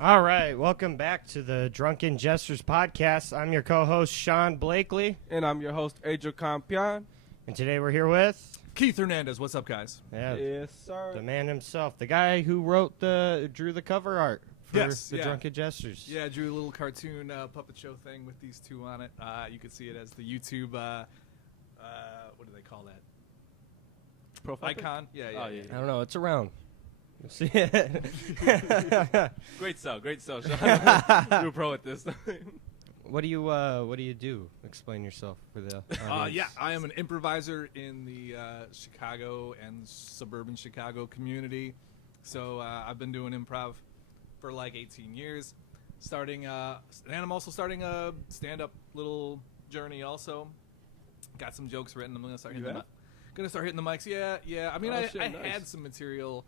All right, welcome back to the Drunken Jesters podcast. I'm your co-host, Sean Blakely. And I'm your host, Adriel Campion. And today we're here with... Keith Hernandez. What's up, guys? Yeah, Yes, sir. the man himself, the guy who drew the cover art for the Drunken Jesters. Yeah, I drew a little cartoon puppet show thing with these two on it. You can see it as the YouTube, what do they call that? Profile Icon? Yeah. I don't know, it's around. You'll see it. Great sell, Sean. You're a pro at this. What do you do? Explain yourself for the audience. Yeah, I am an improviser in the Chicago and suburban Chicago community. So I've been doing improv for like 18 years. And I'm also starting a stand-up little journey also. Got some jokes written. I'm gonna start hitting the mics. Yeah. I mean, I had some material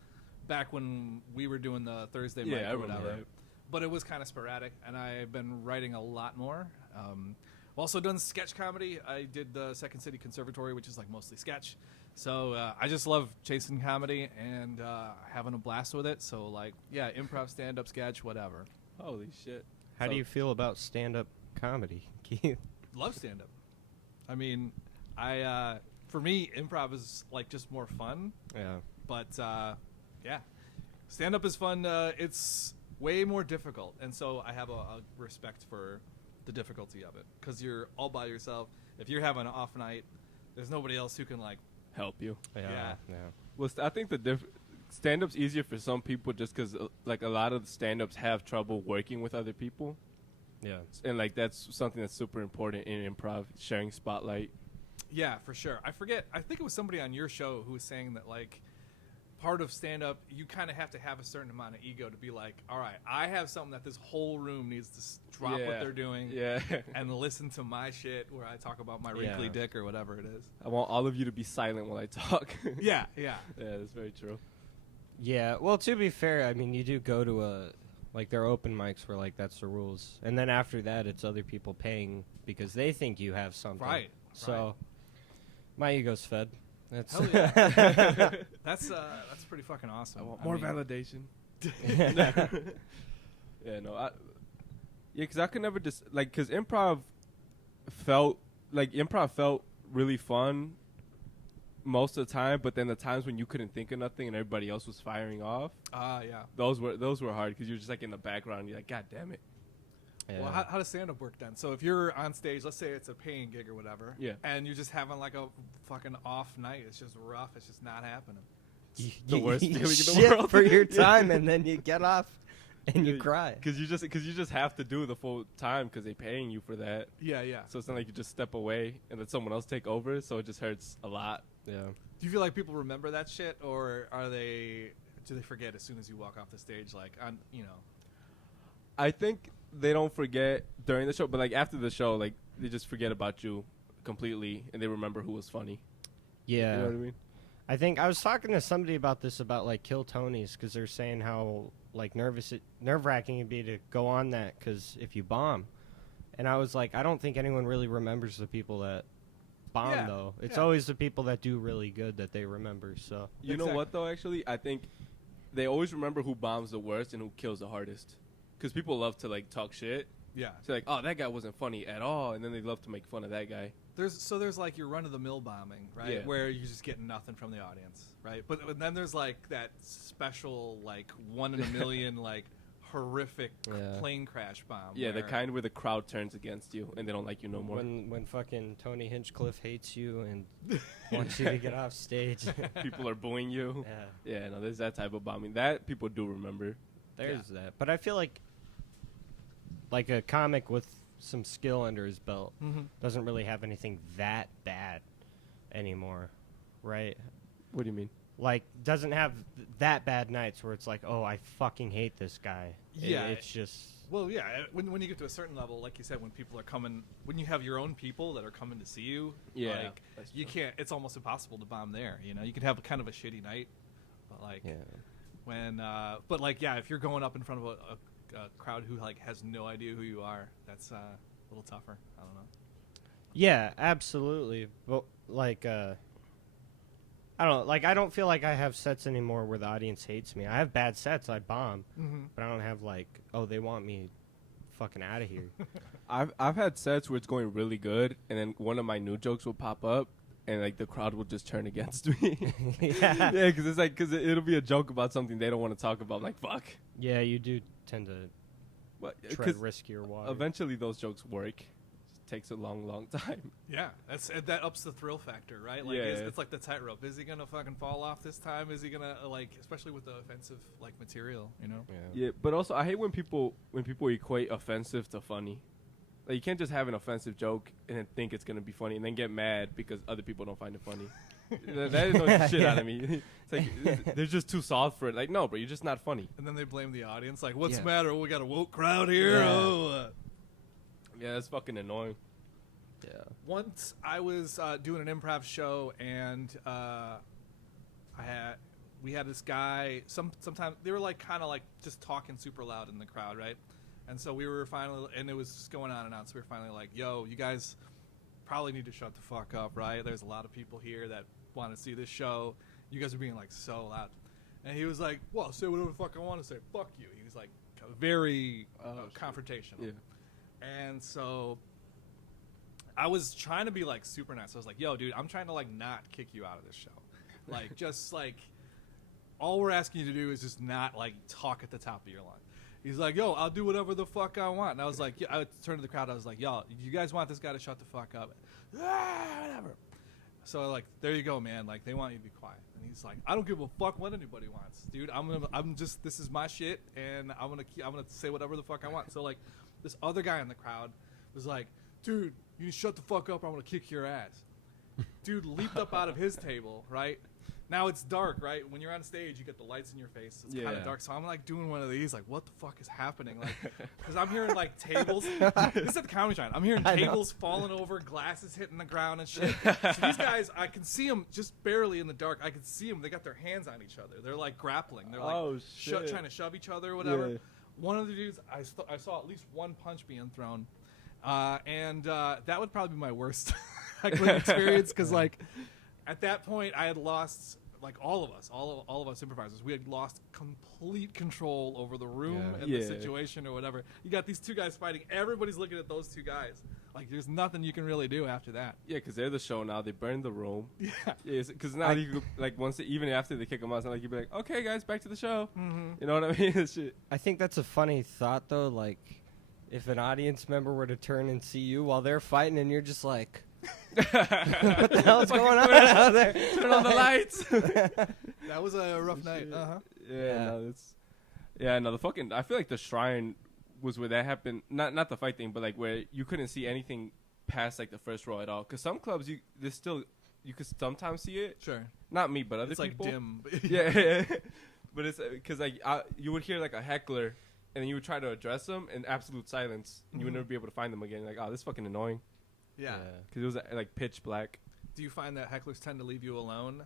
back when we were doing the Thursday mic or whatever. That. But it was kind of sporadic, and I've been writing a lot more. I've also done sketch comedy. I did the Second City Conservatory, which is like mostly sketch. So I just love chasing comedy and having a blast with it. So like, yeah, improv, stand-up, sketch, whatever. Holy shit. How do you feel about stand-up comedy, Keith? Love stand-up. I mean, for me, improv is like just more fun. Yeah. But yeah, stand-up is fun. It's way more difficult, and so I have a respect for the difficulty of it because you're all by yourself. If you're having an off night, there's nobody else who can like help you. Yeah. Well, I think stand-up's easier for some people just because like a lot of the stand-ups have trouble working with other people. Yeah. And like that's something that's super important in improv, sharing spotlight. Yeah, for sure. I think it was somebody on your show who was saying that like part of stand-up, you kind of have to have a certain amount of ego to be like, all right, I have something that this whole room needs to drop what they're doing and listen to my shit where I talk about my wrinkly dick or whatever it is. I want all of you to be silent while I talk. Yeah, that's very true. Yeah, well, to be fair, I mean, you do go to there are open mics where, like, that's the rules. And then after that, it's other people paying because they think you have something. Right. So, my ego's fed. That's hell yeah. That's pretty fucking awesome. I want more validation. Because I could never just, because improv felt really fun most of the time, but then the times when you couldn't think of nothing and everybody else was firing off, yeah, those were hard because you're just like in the background. You're like, God damn it. Yeah. Well, how does stand-up work then? So if you're on stage, let's say it's a paying gig or whatever, and you're just having like a fucking off night, it's just rough, it's just not happening. The worst feeling in the shit world for your time, and then you get off and you cry because you just have to do the full time because they're paying you for that. Yeah. So it's not like you just step away and let someone else take over. So it just hurts a lot. Yeah. Do you feel like people remember that shit, or do they forget as soon as you walk off the stage? Like, I think they don't forget during the show, but like after the show, like they just forget about you completely and they remember who was funny. Yeah. You know what I mean? I think I was talking to somebody about this about like Kill Tonys because they're saying how like nerve-wracking it'd be to go on that because if you bomb, and I was like, I don't think anyone really remembers the people that bomb though. It's always the people that do really good that they remember. So you know what though? Actually, I think they always remember who bombs the worst and who kills the hardest. Because people love to like talk shit. Yeah. So like, oh, that guy wasn't funny at all, and then they love to make fun of that guy. There's like your run-of-the-mill bombing, right? Yeah. Where you just get nothing from the audience, right? But then there's like that special like 1 in a million like horrific plane crash bomb. Yeah, the kind where the crowd turns against you and they don't like you no more. When fucking Tony Hinchcliffe hates you and wants you to get off stage. People are booing you. Yeah, no, there's that type of bombing. That people do remember. There's that. But I feel like a comic with some skill under his belt doesn't really have anything that bad anymore, right? What do you mean? Like, doesn't have that bad nights where it's like, oh, I fucking hate this guy. Yeah. It's just... Well, yeah, when you get to a certain level, like you said, when people are coming, when you have your own people that are coming to see you, like, you can't, it's almost impossible to bomb there, you know? You can have a kind of a shitty night, but like, if you're going up in front of a crowd who like has no idea who you are, that's a little tougher. I don't know. Yeah, absolutely. But like, I don't like. I don't feel like I have sets anymore where the audience hates me. I have bad sets. I bomb, but I don't have like, oh, they want me fucking out of here. I've had sets where it's going really good, and then one of my new jokes will pop up, and like the crowd will just turn against me. Yeah, Yeah, because it's like it'll be a joke about something they don't want to talk about. I'm like, fuck. yeah, you do tend to tread riskier water. Eventually those jokes work. It takes a long time. Yeah, that ups the thrill factor, right? Like, Yeah. it's like the tightrope. Is he gonna fucking fall off this time? Is he gonna especially with the offensive material, you know? Yeah, but also I hate when people equate offensive to funny. Like, you can't just have an offensive joke and then think it's gonna be funny and then get mad because other people don't find it funny. That annoys the shit out of me. It's like they're just too soft for it. Like, no, bro, you're just not funny. And then they blame the audience. Like, what's the matter? We got a woke crowd here. Yeah. Oh. Yeah, that's fucking annoying. Yeah. Once I was doing an improv show, and we had this guy. Sometimes they were like kind of like just talking super loud in the crowd, right? And so we were finally, and it was just going on and on. So we were finally like, "Yo, you guys probably need to shut the fuck up, right? There's a lot of people here that want to see this show. You guys are being like so loud." And he was like, "Well, say whatever the fuck I want to say. Fuck you." He was like very confrontational. Yeah. And so I was trying to be like super nice. I was like, "Yo, dude, I'm trying to like not kick you out of this show. Like, just like all we're asking you to do is just not like talk at the top of your line." He's like, "Yo, I'll do whatever the fuck I want." And I was like, yeah, I turned to the crowd. I was like, "Y'all, you guys want this guy to shut the fuck up?" Whatever. So like, there you go, man. Like, they want you to be quiet. And he's like, "I don't give a fuck what anybody wants, dude. This is my shit, and I'm gonna say whatever the fuck I want." So like, this other guy in the crowd was like, "Dude, you need to shut the fuck up or I'm gonna kick your ass." Dude leaped up out of his table, right? Now it's dark, right? When you're on stage, you get the lights in your face. It's kind of dark. So I'm like doing one of these, like, what the fuck is happening? Like, because I'm hearing like tables. This is at the Comedy Shrine. I'm hearing tables falling over, glasses hitting the ground and shit. So these guys, I can see them just barely in the dark. I can see them. They got their hands on each other. They're like grappling. They're like trying to shove each other or whatever. Yeah. One of the dudes, I saw at least one punch being thrown. And that would probably be my worst heckling experience, because like at that point I had lost, like all of us improvisers, we had lost complete control over the room and the situation or whatever. You got these two guys fighting, everybody's looking at those two guys. Like, there's nothing you can really do after that. Yeah, because they're the show now. They burned the room. Yeah. Because now you could, like, even after they kick them out, it's not like you'd be like, "Okay, guys, back to the show." Mm-hmm. You know what I mean? Shit. I think that's a funny thought, though. Like, if an audience member were to turn and see you while they're fighting, and you're just like, "What the hell's going on out there? Turn on the lights." That was a rough night. No, the fucking. I feel like the Shrine was where that happened. Not the fight thing, but like where you couldn't see anything past like the first row at all. Because some clubs you could sometimes see it. Sure. Not me, but other it's people. It's like dim. Yeah. But it's because like you would hear like a heckler, and then you would try to address them in absolute silence, and you would never be able to find them again. Like, oh, this is fucking annoying. Yeah. Because it was like pitch black. Do you find that hecklers tend to leave you alone,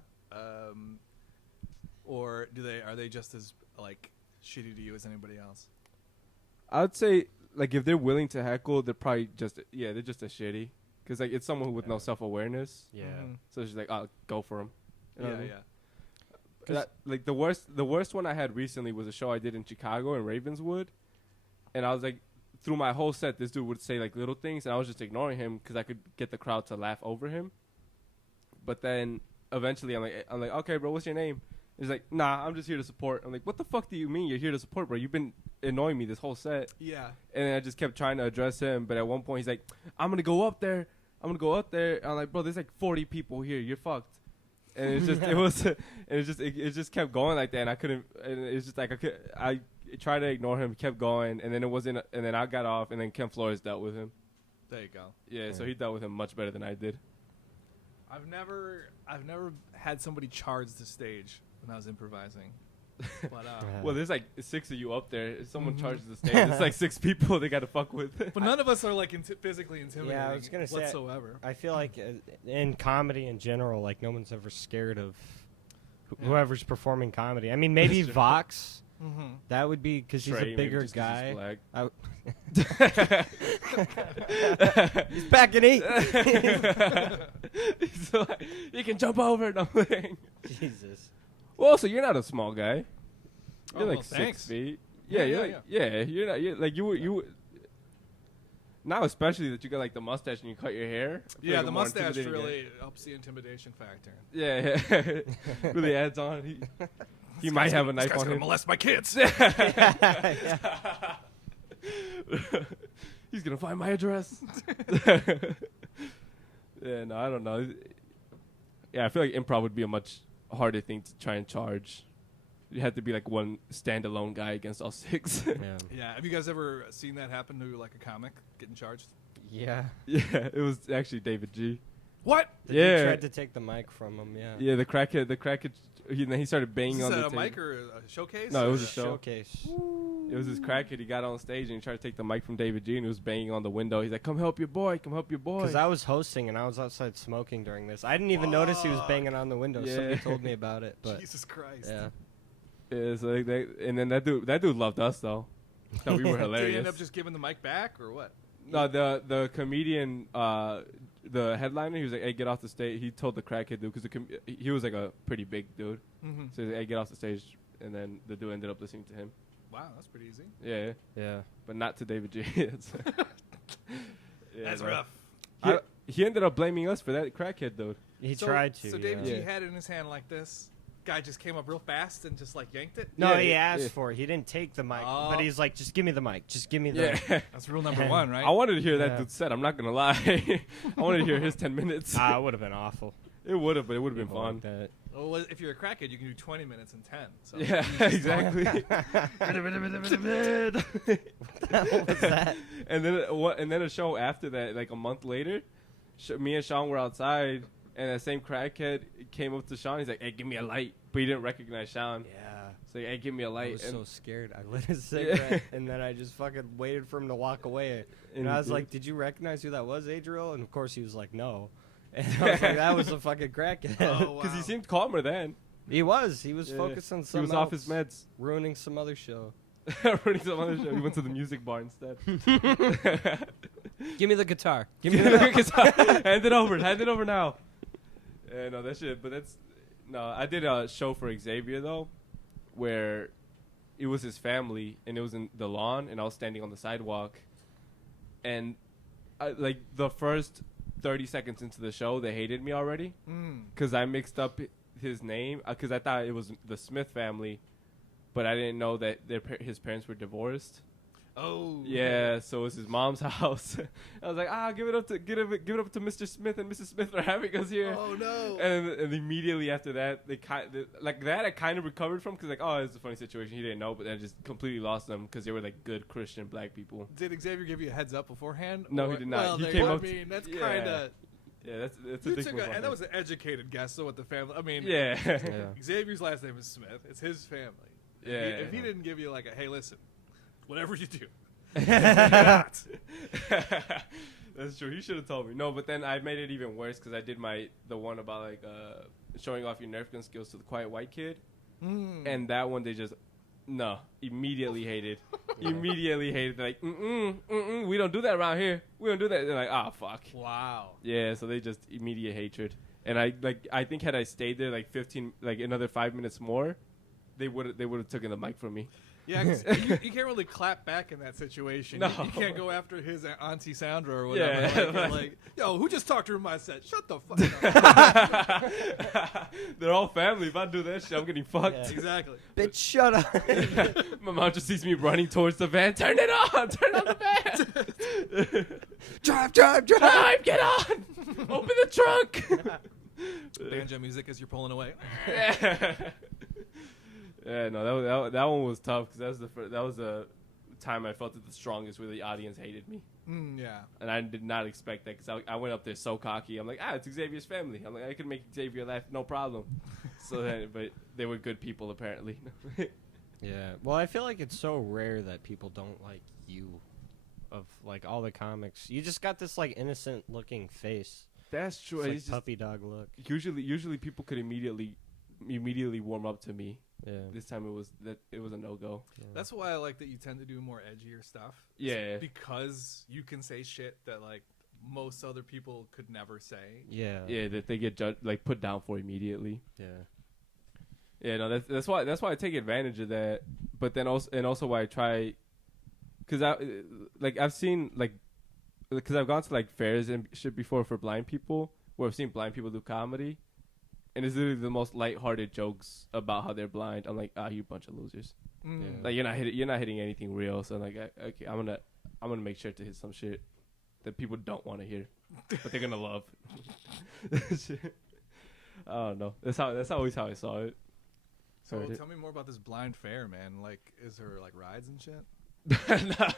or are they just as like shitty to you as anybody else? I would say like if they're willing to heckle, they're probably just they're just as shitty. Because like it's someone with no self-awareness. Yeah. So it's just like, oh, go for them. You know what I mean? Yeah. Like the worst one I had recently was a show I did in Chicago in Ravenswood, and I was like, through my whole set, this dude would say like little things, and I was just ignoring him because I could get the crowd to laugh over him. But then eventually, I'm like, "Okay, bro, what's your name?" He's like, "Nah, I'm just here to support." I'm like, "What the fuck do you mean you're here to support, bro? You've been annoying me this whole set." Yeah. And then I just kept trying to address him, but at one point he's like, "I'm gonna go up there. I'm like, "Bro, there's like 40 people here. You're fucked." And it's just it just kept going like that, and I couldn't. And it's just like I tried to ignore him, kept going, and then it wasn't. And then I got off, and then Ken Flores dealt with him. There you go. Yeah, so he dealt with him much better than I did. I've never had somebody charge the stage when I was improvising. But well, there's like 6 of you up there. If someone charges the stage, it's like 6 people they got to fuck with. But none of us are like physically intimidating. Yeah, I was gonna say whatsoever. I feel like in comedy in general, like no one's ever scared of whoever's performing comedy. I mean, maybe Vox. Mm-hmm. That would be because he's a bigger guy. He's back and eat. He's like, "You can jump over." No, Jesus. Well, so you're not a small guy. You're like 6 thanks. feet. Yeah, you're like you're not. You're like you. Now, especially that you got like the mustache and you cut your hair. I feel Yeah, like the a more mustache intimidating guy. really helps the intimidation factor. Yeah, really adds on. He might have a knife on him. Molest my kids. He's gonna find my address. Yeah, no, I don't know. Yeah, I feel like improv would be a much harder thing to try and charge. You have to be like one standalone guy against all 6. Yeah, have you guys ever seen that happen to like a comic getting charged? Yeah. Yeah, it was actually David G. What? The Yeah. dude tried to take the mic from him, yeah. Yeah, the crackhead. He started banging Is on this the a table. mic or a showcase? No, it or was a show. Showcase. It was this crackhead. He got on stage and he tried to take the mic from David G. and he was banging on the window. He's like, "Come help your boy! Come help your boy!" Because I was hosting and I was outside smoking during this. I didn't even notice he was Fuck. banging on the window. Yeah. Somebody told me about it, but Jesus Christ. yeah. Yeah, so like and then that dude loved us though. Thought we were Did he hilarious. end up just giving the mic back or what? No, the comedian, the headliner, he was like, "Hey, get off the stage." He told the crackhead dude because he was like a pretty big dude, Mm-hmm. so he's like, "Hey, get off the stage," and then the dude ended up listening to him. Wow, that's pretty easy. Yeah, Yeah. but not to David G. Yeah, That's no. rough. He ended up blaming us for that crackhead dude. He So- tried to. So David yeah. G had it in his hand like this. Guy just came up real fast and just like yanked it. No, Yeah, he yeah. asked for it. He didn't take the mic, Oh. but he's like, just give me the mic. Just give me the. Yeah, That's rule number one, right? I wanted to hear that Yeah. dude said. I'm not gonna lie. I wanted to hear his 10 minutes. Ah, it would have been awful. It would have, but it would have been People fun. like that. Well, if you're a crackhead, you can do 20 minutes and 10. So Yeah, exactly. What was that? And then a show after that, like a month later, me and Sean were outside, and that same crackhead came up to Sean. He's like, "Hey, give me a light," but he didn't recognize Sean. Yeah. So like, "Hey, give me a I light." was And, so scared. I lit a cigarette, and then I just fucking waited for him to walk away. And I was like, "Did you recognize who that was, Adriel?" And of course, he was like, "No." And I was like, "That was a fucking crackhead." Oh, because he wow. seemed calmer then. He was Yeah. focused on He something was off his else, meds. ruining some other show. Running some other show. He went to the music bar instead. Give me the guitar. Give me the guitar. Hand it over now. Yeah, no, that shit. But I did a show for Xavier though, where it was his family and it was in the lawn and I was standing on the sidewalk, and like the first 30 seconds into the show they hated me already because I mixed up his name because I thought it was the Smith family, but I didn't know that his parents were divorced. Oh. Yeah, so it was his mom's house. I was like, give it up to Mr. Smith and Mrs. Smith for having us here. Oh no. And immediately after that, I kind of recovered from because it's a funny situation. He didn't know, but then I just completely lost them because they were like good Christian black people. Did Xavier give you a heads up beforehand? No, Or- he did not. Well, He there came you up go. I to- mean, that's yeah. kind of. Yeah, that's a You dick took move on and him. that was an educated guess. So what the family? I mean, Yeah. Xavier's last name is Smith. It's his family. Yeah. If he didn't give you like a hey, listen, whatever you do, That's true. He should have told me. No, but then I made it even worse because I did the one about like showing off your Nerf gun skills to the quiet white kid, and that one they just immediately hated. Immediately hated. They're like, we don't do that around here. We don't do that. They're like, fuck. Wow. Yeah, so they just immediate hatred. And I think had I stayed there another 5 minutes more, they would have taken the mic from me. Yeah, 'cause you can't really clap back in that situation. No. You can't go after his auntie Sandra or whatever. Yeah. Like, yo, who just talked to my set? Shut the fuck up. They're all family. If I do that shit, I'm getting fucked. Yeah. Exactly. Bitch, shut up. My mom just sees me running towards the van. Turn it on! Turn on the van! Drive. Drive! Get on! Open the trunk! Banjo music as you're pulling away. Yeah, no, that one was tough because that was the time I felt it the strongest where the audience hated me. Yeah. And I did not expect that because I went up there so cocky. I'm like, it's Xavier's family. I'm like, I could make Xavier laugh, no problem. But they were good people apparently. Yeah. Well, I feel like it's so rare that people don't like you. Of like all the comics, you just got this like innocent looking face. That's true. It's like It's just, puppy dog look. usually people could immediately warm up to me. Yeah. This time it was a no-go. Yeah. That's why I like that you tend to do more edgier stuff. Yeah. Because you can say shit that like most other people could never say. Yeah. Yeah, that they get put down for immediately. Yeah. Yeah, no, that's why I take advantage of that. But then also why I try, because I've seen because I've gone to like fairs and shit before for blind people, where I've seen blind people do comedy, and it's literally the most lighthearted jokes about how they're blind. I'm like, you bunch of losers. Mm. Yeah. Like you're not hitting anything real. So I'm like, okay, I'm gonna make sure to hit some shit that people don't want to hear, but they're gonna love. I don't know. That's always how I saw it. So Heard it. tell me more about this blind fair, man. Like, is there like rides and shit? Nah,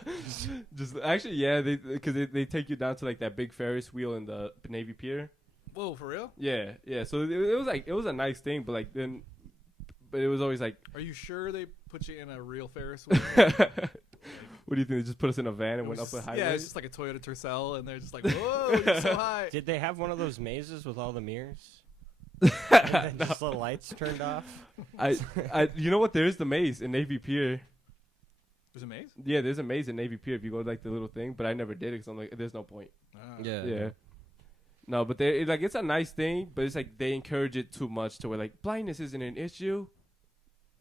just actually, yeah, because they take you down to like that big Ferris wheel in the Navy Pier. Whoa, for real? Yeah. So it was a nice thing, but it was always like, Are you sure they put you in a real Ferris wheel? what do you think? They just put us in a van and It went was up a just- highway? Yeah, it's just like a Toyota Tercel, and they're just like, whoa, you're so high. Did they have one of those mazes with all the mirrors? And then just the lights turned off? You know what? There is the maze in Navy Pier. There's a maze? Yeah, there's a maze in Navy Pier if you go to, like the little thing, but I never did it because I'm like, there's no point. Ah. Yeah. No, but it's a nice thing, but it's like they encourage it too much to where like blindness isn't an issue.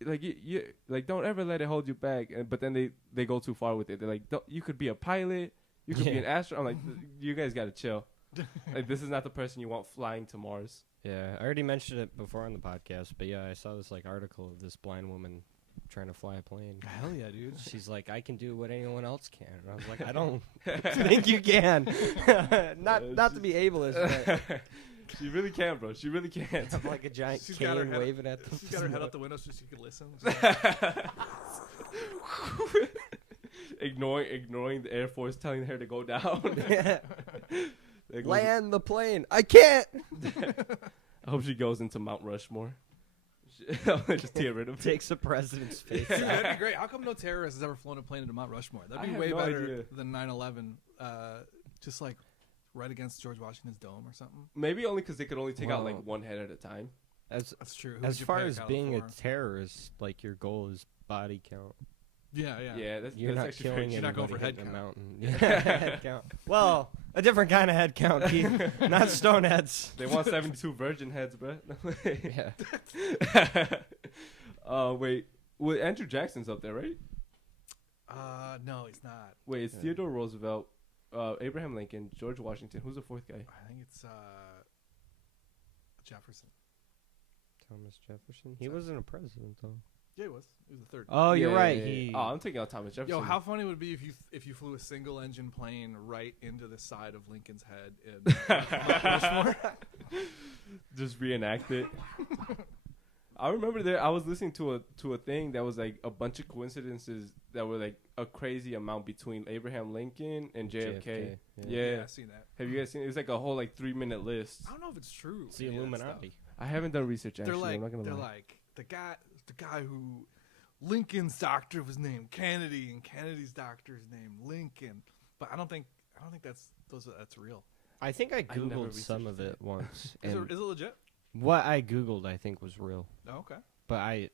Like you like don't ever let it hold you back. But then they go too far with it. They're like, you could be a pilot, you could be an astronaut. I'm like, you guys gotta chill. Like this is not the person you want flying to Mars. Yeah, I already mentioned it before on the podcast, but yeah, I saw this like article of this blind woman trying to fly a plane. Hell yeah, dude. She's like, I can do what anyone else can. And I was like, I don't think you can. not to be ableist, but She really can, bro. She really can. I'm like a giant She's got her cane head- waving at the She's got her head out the window so she can listen. ignoring the Air Force telling her to go down. Yeah. Like, Land the plane. I can't. I hope she goes into Mount Rushmore. Just get rid of it. Takes the president's face. Dude, that'd be great. How come no terrorist has ever flown a plane into Mount Rushmore? I That'd be have way no better idea. than 9/11. Just like right against George Washington's dome or something. Maybe only because they could only take out like Well- one head at a time. As That's true. Who as would you far pick as out of being a four? terrorist, like your goal is body count. Yeah. Yeah, that's You're not actually killing very You're not going for anybody head hitting a count. mountain. Yeah, head count. Well, a different kind of head count, Keith. Not stone heads. They want 72 virgin heads, bro. Yeah. Wait. Well, Andrew Jackson's up there, right? No, he's not. Wait, it's Yeah. Theodore Roosevelt, Abraham Lincoln, George Washington. Who's the fourth guy? I think it's Jefferson. Thomas Jefferson. He wasn't a president though. Yeah, he was. He was the third. Oh, you're Yeah, right. yeah, yeah. He. Oh, I'm taking out Thomas Jefferson. Yo, how funny would it be if you flew a single engine plane right into the side of Lincoln's head in Mount Rushmore? Just reenact it. I remember I was listening to a thing that was like a bunch of coincidences that were like a crazy amount between Abraham Lincoln and JFK. Yeah. I've seen that. Have you guys seen it? It's like a whole like 3-minute list. I don't know if it's true. It's the any of that Illuminati. stuff. I haven't done research actually. They're like I'm not gonna lie. like the guy who Lincoln's doctor was named Kennedy and Kennedy's doctor's named Lincoln. But I don't think that's real. I think I I never googled some of researched it once, Is and it legit? what I googled I think was real. Oh, okay. But I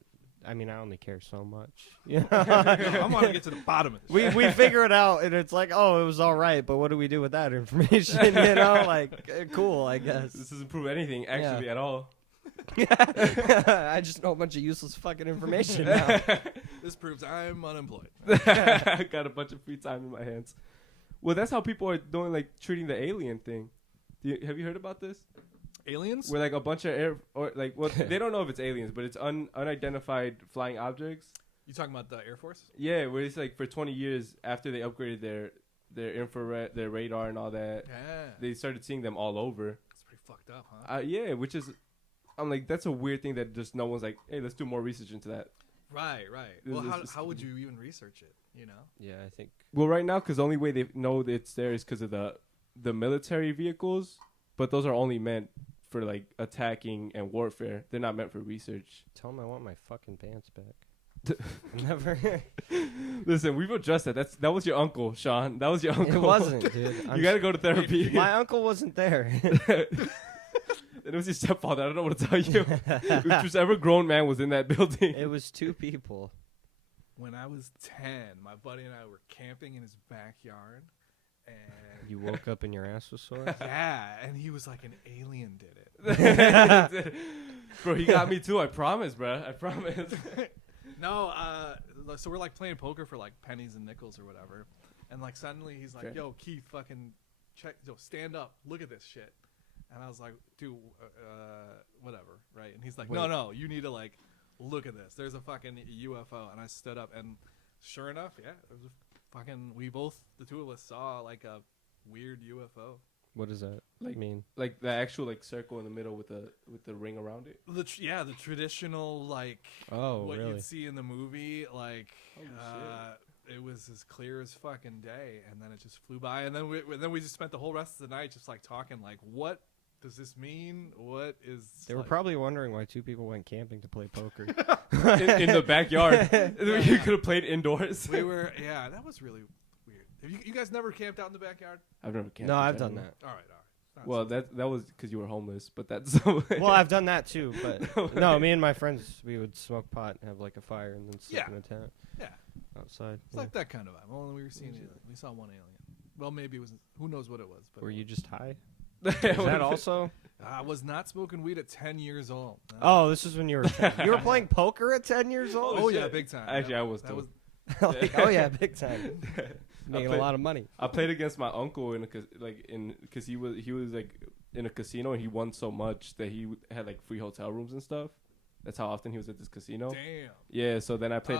mean, I only care so much. Yeah. I want to get to the bottom of this. we figure it out, and it's like, oh, it was all right, but what do we do with that information? You know, like, cool, I guess. This doesn't prove anything actually at all. I just know a bunch of useless fucking information now. This proves I'm unemployed. I got a bunch of free time in my hands. Well, that's how people are doing, like treating the alien thing. Have you heard about this? Aliens? Where like a bunch of they don't know if it's aliens, but it's unidentified flying objects. You talking about the Air Force? Yeah, where it's like for 20 years after they upgraded their infrared, their radar and all that, Yeah. they started seeing them all over. That's pretty fucked up, huh? Yeah, which is, I'm like, that's a weird thing that just no one's like, hey, let's do more research into that. Right. This Well, is how would you even research it? You know? Yeah, I think. Well, right now, because the only way they know that it's there is because of the military vehicles, but those are only meant for like attacking and warfare. They're not meant for research. Tell him I want my fucking pants back. Never. Listen, we've addressed that. That was your uncle, Sean. That was your uncle. It wasn't, dude. You got to go to therapy. My uncle wasn't there. It was your stepfather. I don't know what to tell you. Whichever grown man was in that building. It was two people. When I was 10, my buddy and I were camping in his backyard, And You woke up and your ass was sore? yeah, and he was like, an alien did it. Bro, he got me too. I promise, bro. I promise. No, so we're like playing poker for like pennies and nickels or whatever, and like suddenly he's like, Okay. "Yo, Keith, fucking stand up, look at this shit," and I was like, "Dude, whatever, right?" And he's like, Wait. No, you need to like look at this. There's a fucking UFO," and I stood up, and sure enough, yeah, it was a fucking. The two of us saw like a weird UFO. What does that Like- mean? Like the actual like circle in the middle with the ring around it. The traditional like Oh, what really? you'd see in the movie, like Holy it was as clear as fucking day, and then it just flew by, and then we just spent the whole rest of the night just like talking, like, what does this mean? What is? They were like- probably wondering why two people went camping to play poker. in the backyard. You could have played indoors. we were that was really weird. Have you guys never camped out in the backyard? I've never camped. No, in I've done general. that. All right. Not Well, so- that was because you were homeless, but that's Well, I've done that too, but no, me and my friends, we would smoke pot and have like a fire and then sleep Yeah. in a tent yeah, outside. it's like that kind of vibe. Well, we were seeing we saw one alien. Well, maybe it was. Who knows what it was? But Were you just high? Is Is that also? I was not smoking weed at 10 years old. No. Oh, this is when you were 10. You were playing poker at 10 years old? Oh yeah, shit. big time. Actually, That- I was that too. was Like, oh, yeah, big time. Making played- a lot of money. I played against my uncle because he was like in a casino and he won so much that he had like free hotel rooms and stuff. That's how often he was at this casino. damn. Yeah, so then I played.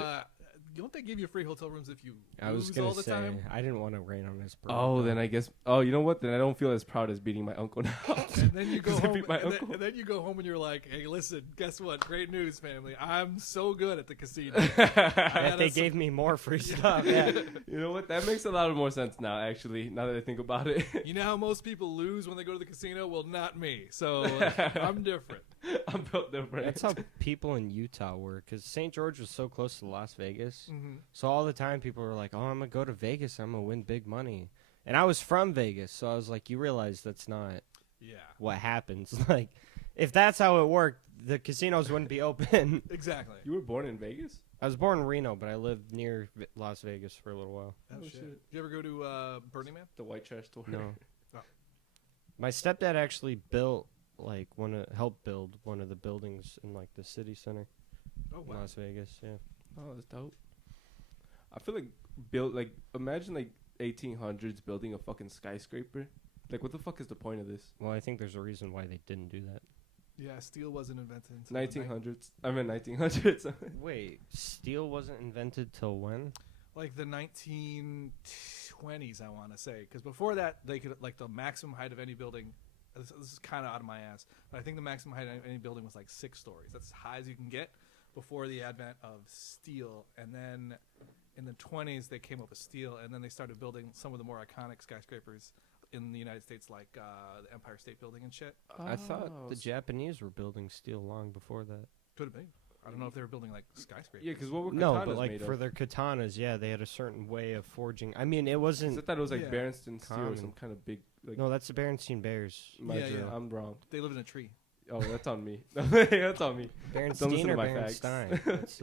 Don't they give you free hotel rooms if you I was lose going all to the say, time? I didn't want to rain on his parade. Oh, then I guess. Oh, you know what? Then I don't feel as proud as beating my uncle now. And then you go 'Cause I home, beat my and then, uncle. and then you go home and you're like, "Hey, listen, guess what? Great news, family! I'm so good at the casino." That they gave me more free stuff. Yeah. You know what? That makes a lot of more sense now. Actually, now that I think about it, You know how most people lose when they go to the casino? Well, not me. So I'm different. I'm built different. That's how people in Utah were, because St. George was so close to Las Vegas. Mm-hmm. So all the time people were like, oh, I'm going to go to Vegas. I'm going to win big money. And I was from Vegas, so I was like, you realize that's not Yeah, what happens. Like, if that's how it worked, the casinos wouldn't be open. exactly. You were born in Vegas? I was born in Reno, but I lived near Las Vegas for a little while. Oh, Oh, shit. shit. Did you ever go to Burning Man? The white trash store. No. Oh. My stepdad actually helped build one of the buildings in like the city center Oh in wow. Las Vegas. Yeah. Oh, that's dope. I feel like imagine like 1800s building a fucking skyscraper. Like, what the fuck is the point of this? Well, I think there's a reason why they didn't do that. Yeah, steel wasn't invented until the 1900s. I mean 1900s. Wait, steel wasn't invented till when? like the 1920s, I want to say, because before that they could like the maximum height of any building. This is kind of out of my ass, but I think the maximum height of any building was like 6 stories. That's as high as you can get before the advent of steel. And then in the 20s they came up with steel, and then they started building some of the more iconic skyscrapers in the United States, like the Empire State Building and shit. I thought the Oh, Japanese were building steel long before that. Could have been. I don't know if they were building like skyscrapers. Yeah, because what were No, katanas but like made for of? their katanas, yeah, they had a certain way of forging. I mean, it 'Cause wasn't. I thought it was like Yeah. Berenstain Steel or Common. some kind of big. Like, No, that's the Berenstain Bears. my Yeah, bad. yeah. I'm wrong. They lived in a tree. Oh, that's on me. That's on me. Don't listen Berenstein to or my facts. Berenstein? That's,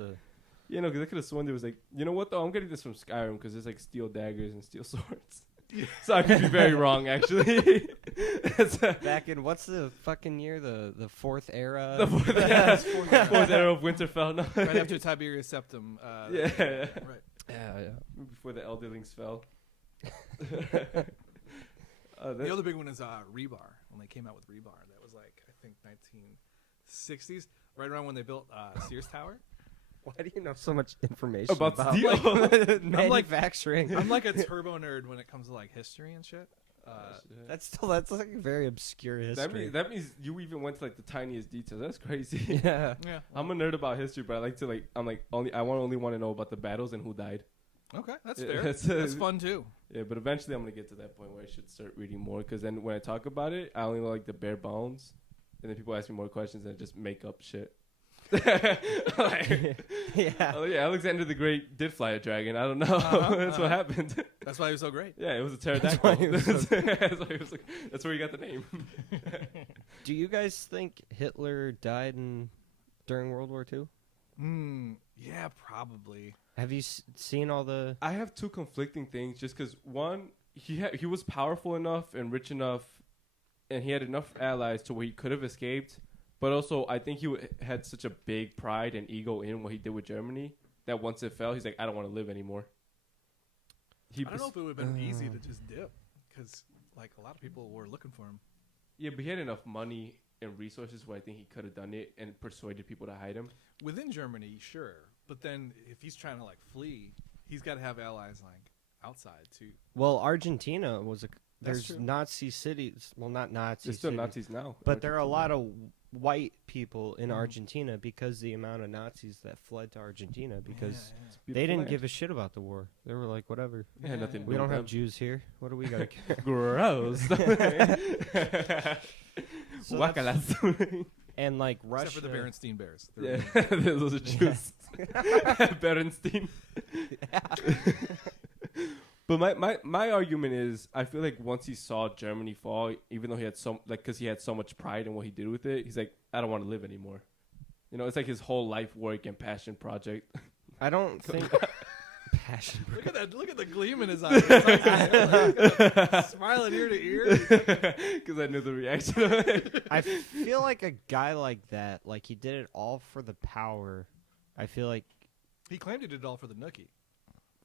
Yeah, no, because I could have sworn there was like, you know what though? I'm getting this from Skyrim because there's like steel daggers and steel swords. So I could be very wrong, actually. back in what's the fucking year? The fourth era. The fourth era of Winterfell. No. Right after Tiberius Septim. Yeah. Right. yeah. Before the Elderlings fell. The other big one is rebar. When they came out with rebar, that was like I think 1960s, right around when they built Sears Tower. Why do you know so much information About steel? like, manufacturing? I'm like a turbo nerd when it comes to like history and shit. that's like very obscure history. That means you even went to like the tiniest details. That's crazy. yeah. Yeah. I'm a nerd about history, but I like to like I only want to know about the battles and who died. Okay, that's Yeah, fair. that's, That's fun too. Yeah, but eventually I'm gonna get to that point where I should start reading more because then when I talk about it, I only know like the bare bones, and then people ask me more questions and I just make up shit. Like, Yeah. oh yeah, Alexander the Great did fly a dragon. I don't know. That's what happened. That's why he was so great. Yeah, it was a That's why pterodactyl. he was so That's where you got the name. Do you guys think Hitler died during World War II? Yeah, probably. Have you seen all the? I have two conflicting things just because one, he was powerful enough and rich enough, and he had enough allies to where he could have escaped. But also, I think he had such a big pride and ego in what he did with Germany that once it fell, he's like, I don't want to live anymore. I don't know if it would have been easy to just dip, because like a lot of people were looking for him. Yeah, but he had enough money and resources where I think he could have done it and persuaded people to hide him. Within Germany, sure, but then if he's trying to like flee, he's got to have allies like outside too. Well, Argentina was That's there's true. Nazi cities. Well, not Nazi There's still cities, Nazis now. but there are a lot Argentina. of white people in Mhm. Argentina because the amount of Nazis that fled to Argentina because Yeah. they Beautiful didn't land. give a shit about the war. They were like, whatever. It had nothing to We do don't with have them. Jews here. What do we got to care? Gross. So Guacalas. And like Russia. Except for the Berenstein Bears. Yeah, those are Jews. Berenstein. But my argument is, I feel like once he saw Germany fall, even though he had because he had so much pride in what he did with it, he's like, I don't want to live anymore. You know, it's like his whole life work and passion project. I don't think passion. Look at the gleam in his eye. He's smiling ear to ear. Because I knew the reaction. I feel like a guy like that, like he did it all for the power. I feel like He claimed he did it all for the nookie.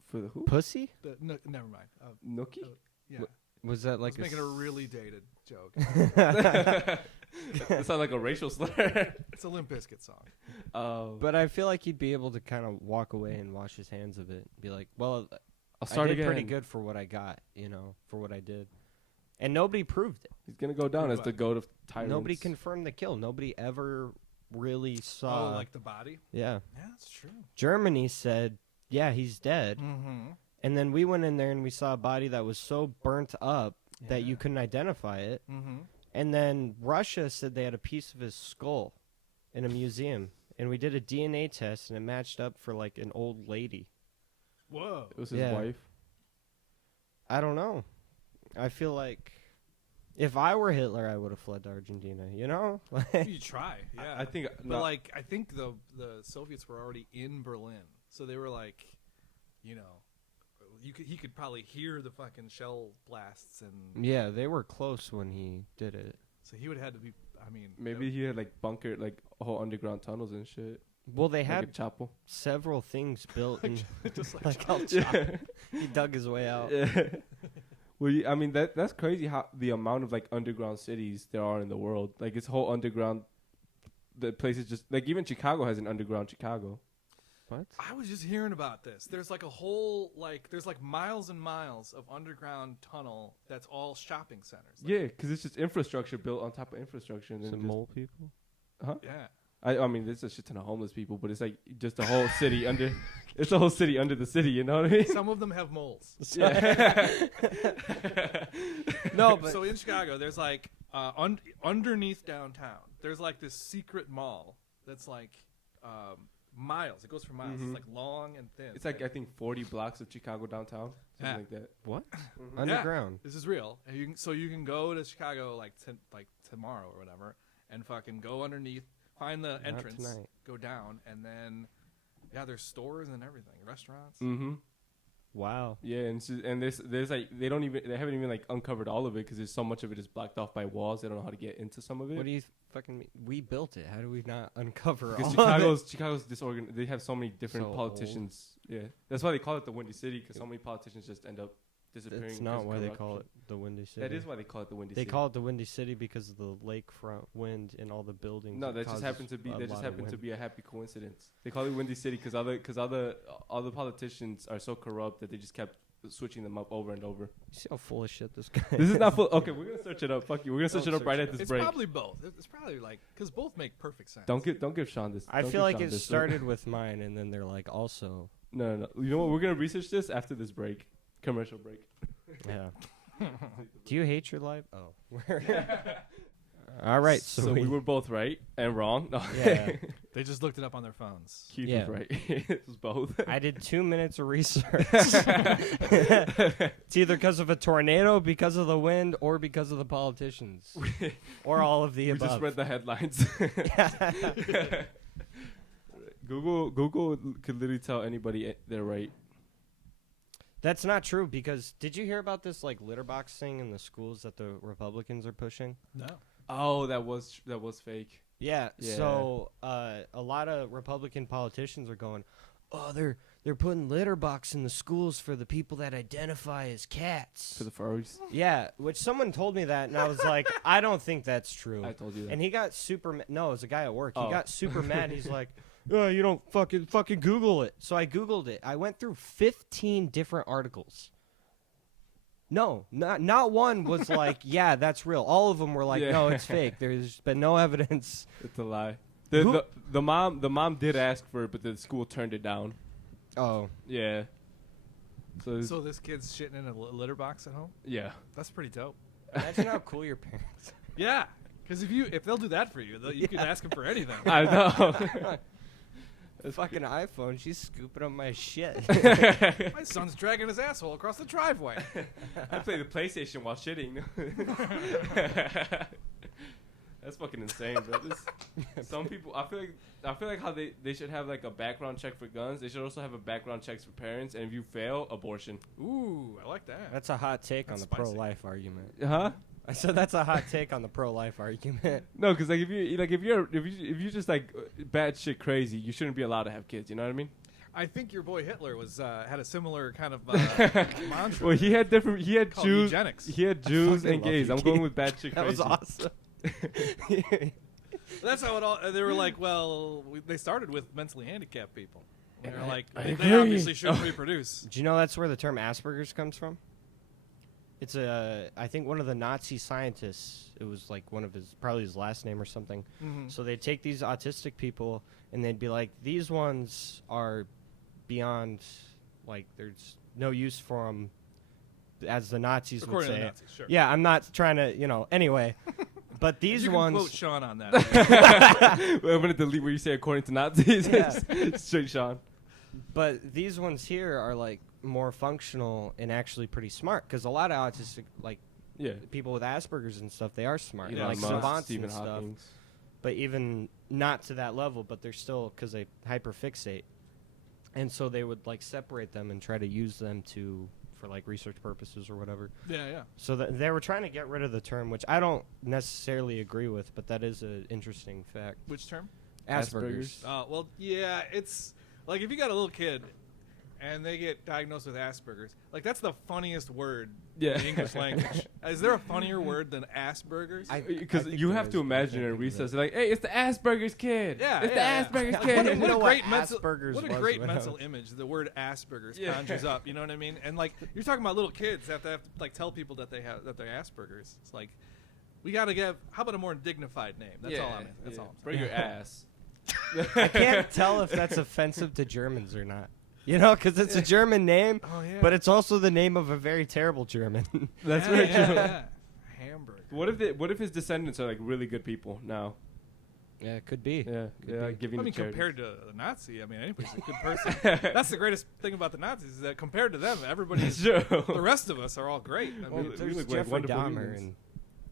For the who? pussy. Never mind. Nookie? Yeah, Was that I like was making a really dated joke. That sounds like a racial slur. It's a Limp Bizkit song. But I feel like he'd be able to kind of walk away and wash his hands of it. Be like, well, I'll I start did again. pretty good for what I got, for what I did. And nobody proved it. He's gonna go down as the goat of tyrants. Nobody confirmed the kill. Nobody ever really saw. Oh, like the body? yeah. Yeah, that's true. Germany said, yeah, he's dead. Mm-hmm. And then we went in there and we saw a body that was so burnt up that you couldn't identify it. Mm-hmm. And then Russia said they had a piece of his skull in a museum. And we did a DNA test and it matched up for like an old lady. Whoa. It was his Yeah. wife. I don't know. I feel like if I were Hitler, I would have fled to Argentina, You try, yeah. I think. But I think the Soviets were already in Berlin, so they were like, he could probably hear the fucking shell blasts, and Yeah, they were close when he did it. so he would have had to be. I mean, Maybe he had like bunkered like whole underground tunnels and shit. Well, they Like a had chapel. several things built in just like, like El Chapo. He dug his way out. Yeah. Well, I mean that's crazy how the amount of like underground cities there are in the world. Like it's whole underground. The places just like even Chicago has an underground Chicago. What? I was just hearing about this. There's like a whole there's like miles and miles of underground tunnel that's all shopping centers. Like, Yeah, because it's just infrastructure built on top of infrastructure. And then Some just, mole people? yeah. I mean, there's a shit ton of homeless people, but it's like just a whole city under. It's a whole city under the city. You know what I mean? Some of them have moles. Yeah. No, but So in Chicago, there's like underneath downtown, there's like this secret mall that's like miles. It goes for miles. Mhm. It's like long and thin. It's like I think 40 blocks of Chicago downtown, something Yeah. like that. what? Mhm. Underground. This is real. And you can go to Chicago like tomorrow or whatever, and fucking go underneath, find the Not entrance, tonight. go down, and then there's stores and everything, restaurants. Mm-hmm. Wow. Yeah, and there's like they haven't even like uncovered all of it because there's so much of it is blocked off by walls. They don't know how to get into some of it. What do you fucking mean? We built it. How do we not uncover Because all of it? Chicago's disorganized. They have so many different So politicians. Yeah, that's why they call it the Windy City because so many politicians just end up disappearing. That's 'cause not of why they corruption. call it the Windy City. That is why they call it the Windy They City. call it the Windy City because of the lakefront wind and all the buildings. No, It that just causes happened to be a that just lot of happened to wind. be a happy coincidence. They call it Windy City because all the politicians are so corrupt that they just kept switching them up over and over. You see how full of shit this guy This is not full. Okay, we're gonna search it up. Fuck you. We're gonna search it up right at this It's break. probably both. It's probably like because both make perfect sense. Don't give Sean this. I don't feel give like Sean it this. started with mine, and then they're like, also, No. You know what? We're gonna research this after this break. Commercial break. yeah. Do you hate your life? Oh. All right. So, we were both right and wrong. No. Yeah. They just looked it up on their phones. Keith Yeah. was right. It was both. I did 2 minutes of research. It's either because of a tornado, because of the wind, or because of the politicians, or all of the We above. just read the headlines. Google could literally tell anybody they're right. That's not true because did you hear about this like litter box thing in the schools that the Republicans are pushing? No. Oh, that was fake. Yeah. Yeah. So a lot of Republican politicians are going, oh, they're putting litter box in the schools for the people that identify as cats. For the furries. Yeah, which someone told me that, and I was like, I don't think that's true. I told you that. And he got super no, it was a guy at work. He Oh. got super mad. He's like, oh, you don't fucking Google it. So I Googled it. I went through 15 different articles. No, not one was like, yeah, that's real. All of them were like, Yeah. no, it's fake. There's been no evidence. It's a lie. Who- The mom did ask for it, but the school turned it down. Oh, Yeah. So this kid's shitting in a litter box at home? Yeah. That's pretty dope. imagine how cool your parents are. Yeah. Because if they'll do that for you, you can ask them for anything. I know. Fucking iPhone, she's scooping up my shit. My son's dragging his asshole across the driveway. I play the PlayStation while shitting. That's fucking insane, bro. Some people, I feel like how they should have like a background check for guns. They should also have a background checks for parents, and if you fail, abortion. Ooh, I like that. That's a hot take That's on the spicy. pro-life argument. Huh? I said that's a hot take on the pro-life argument. No, because like if you just like bad shit crazy, you shouldn't be allowed to have kids. You know what I mean? I think your boy Hitler was had a similar kind of mantra. Well, he had Called Jews, eugenics. he had Jews fucking and love gays. you, I'm kid. going with bad shit That crazy. was awesome. That's how it all. They were like, well, they started with mentally handicapped people. They were like, I they agree. obviously shouldn't reproduce. Do you know that's where the term Asperger's comes from? It's I think one of the Nazi scientists, it was like probably his last name or something. Mhm. So they'd take these autistic people and they'd be like, these ones are beyond, like, there's no use for them, as the Nazis According would to say. the Nazis, sure. Yeah, I'm not trying to, anyway. But these You can ones. quote Sean on that. I'm gonna delete what you say according to Nazis. Yeah. Straight Sean. But these ones here are like more functional and actually pretty smart because a lot of autistic like Yeah. people with Asperger's and stuff, they are smart, Yeah, like Musk, savants Stephen and stuff. Hawking. But even not to that level, but they're still because they hyperfixate, and so they would like separate them and try to use them for like research purposes or whatever. Yeah. So they were trying to get rid of the term, which I don't necessarily agree with, but that is an interesting fact. Which term? Asperger's. Well, yeah, it's like if you got a little kid and they get diagnosed with Asperger's, like that's the funniest word Yeah. in the English language. Is there a funnier word than Asperger's? Because think you there have is, to but I imagine can't in think of recess, it. they're like, hey, it's the Asperger's kid. Yeah, It's yeah, the Asperger's yeah. kid. I didn't know what mental Asperger's what a was great when I mental was- image the word Asperger's Yeah. conjures up. You know what I mean? And like you're talking about little kids that have to like tell people that they're Asperger's. It's like we got to give. How about a more dignified name? That's all I'm. That's all. I'm Bring your ass. I can't tell if that's offensive to Germans or not. Because it's a German name, Oh yeah. but it's also the name of a very terrible German. That's yeah, very yeah, true. yeah. Hamburger. What if his descendants are like really good people now? Yeah, it could be. Yeah, Could yeah, be. giving I to mean, charity. compared to the Nazi, I mean, anybody's a good person. That's the greatest thing about the Nazis is that compared to them, everybody's. Sure. The rest of us are all great. I Well, mean, we there's look like Jeffrey wonderful Dahmer, humans. and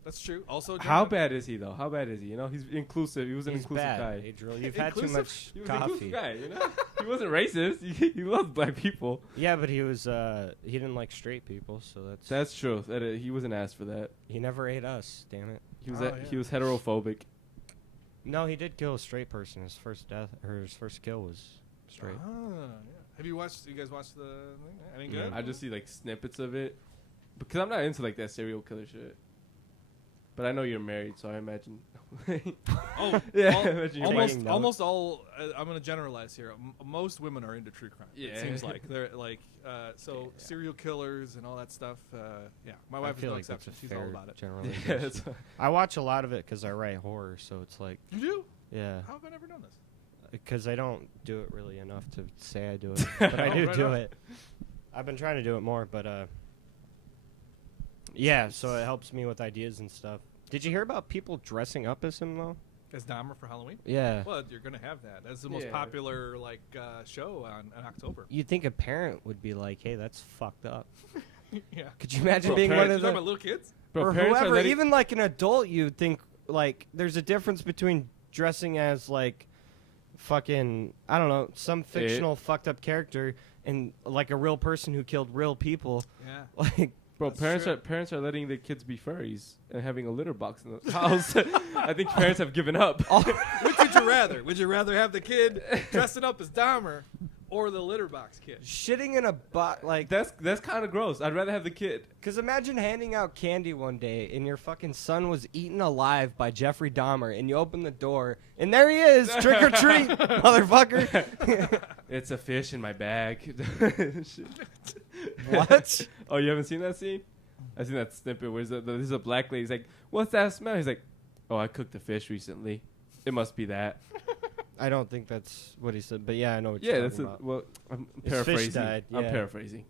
that's true. Also, How John- bad is he though? How bad is he? He's inclusive. He was an he's inclusive bad. guy. Adriel. You've had too Inclusive? much He was an coffee. inclusive guy. He wasn't racist. He loved black people. Yeah, but he was. He didn't like straight people, so that's. That's true. He wasn't asked for that. He never ate us. Damn it. He was Oh, he yeah. was heterophobic. No, he did kill a straight person. His first death or his first kill was straight. Yeah. Have you guys watched the thing? Any Yeah. good? I just see like snippets of it because I'm not into like that serial killer shit. But I know you're married, so I imagine. Oh, Yeah, al- imagine you're almost, taking almost all. I'm going to generalize here. Most women are into true crime. Yeah. It seems like they're like so Yeah. serial killers and all that stuff. Yeah, my I wife is feel no like that's exception. a She's fair all about it. generalization. Yeah, that's, I watch a lot of it because I write horror, so it's like, You do? yeah, How have I never done this? because I don't do it really enough to say I do it, but I Oh, do right do on. it. I've been trying to do it more, but yeah, so it helps me with ideas and stuff. Did you hear about people dressing up as him though? As Dahmer for Halloween? Yeah. Well, you're going to have that. That's the most Yeah. popular show in October. You'd think a parent would be like, "Hey, that's fucked up." Yeah. Could you imagine Bro, being one parents- You of talking the about little kids? bro, or parents are whoever, letting- even like an adult, you'd think like there's a difference between dressing as like fucking I don't know some fictional fucked up character and like a real person who killed real people. Yeah. Like, Bro, That's true. parents are letting their kids be furries and having a litter box in the house. I think parents have given up. Which would you rather? Would you rather have the kid dressing up as Dahmer or the litter box kid? shitting in a butt, like That's kind of gross. I'd rather have the kid. Because imagine handing out candy one day and your fucking son was eaten alive by Jeffrey Dahmer, and you open the door and there he is, trick or treat, motherfucker. It's a fish in my bag. What? Oh, you haven't seen that scene? I seen that snippet where there's a black lady. He's like, "What's that smell?" He's like, "Oh, I cooked the fish recently. It must be that." I don't think that's what he said, but yeah, I know what Yeah, you're that's talking it. about. Well, I'm His fish paraphrasing. died, I'm yeah. paraphrasing.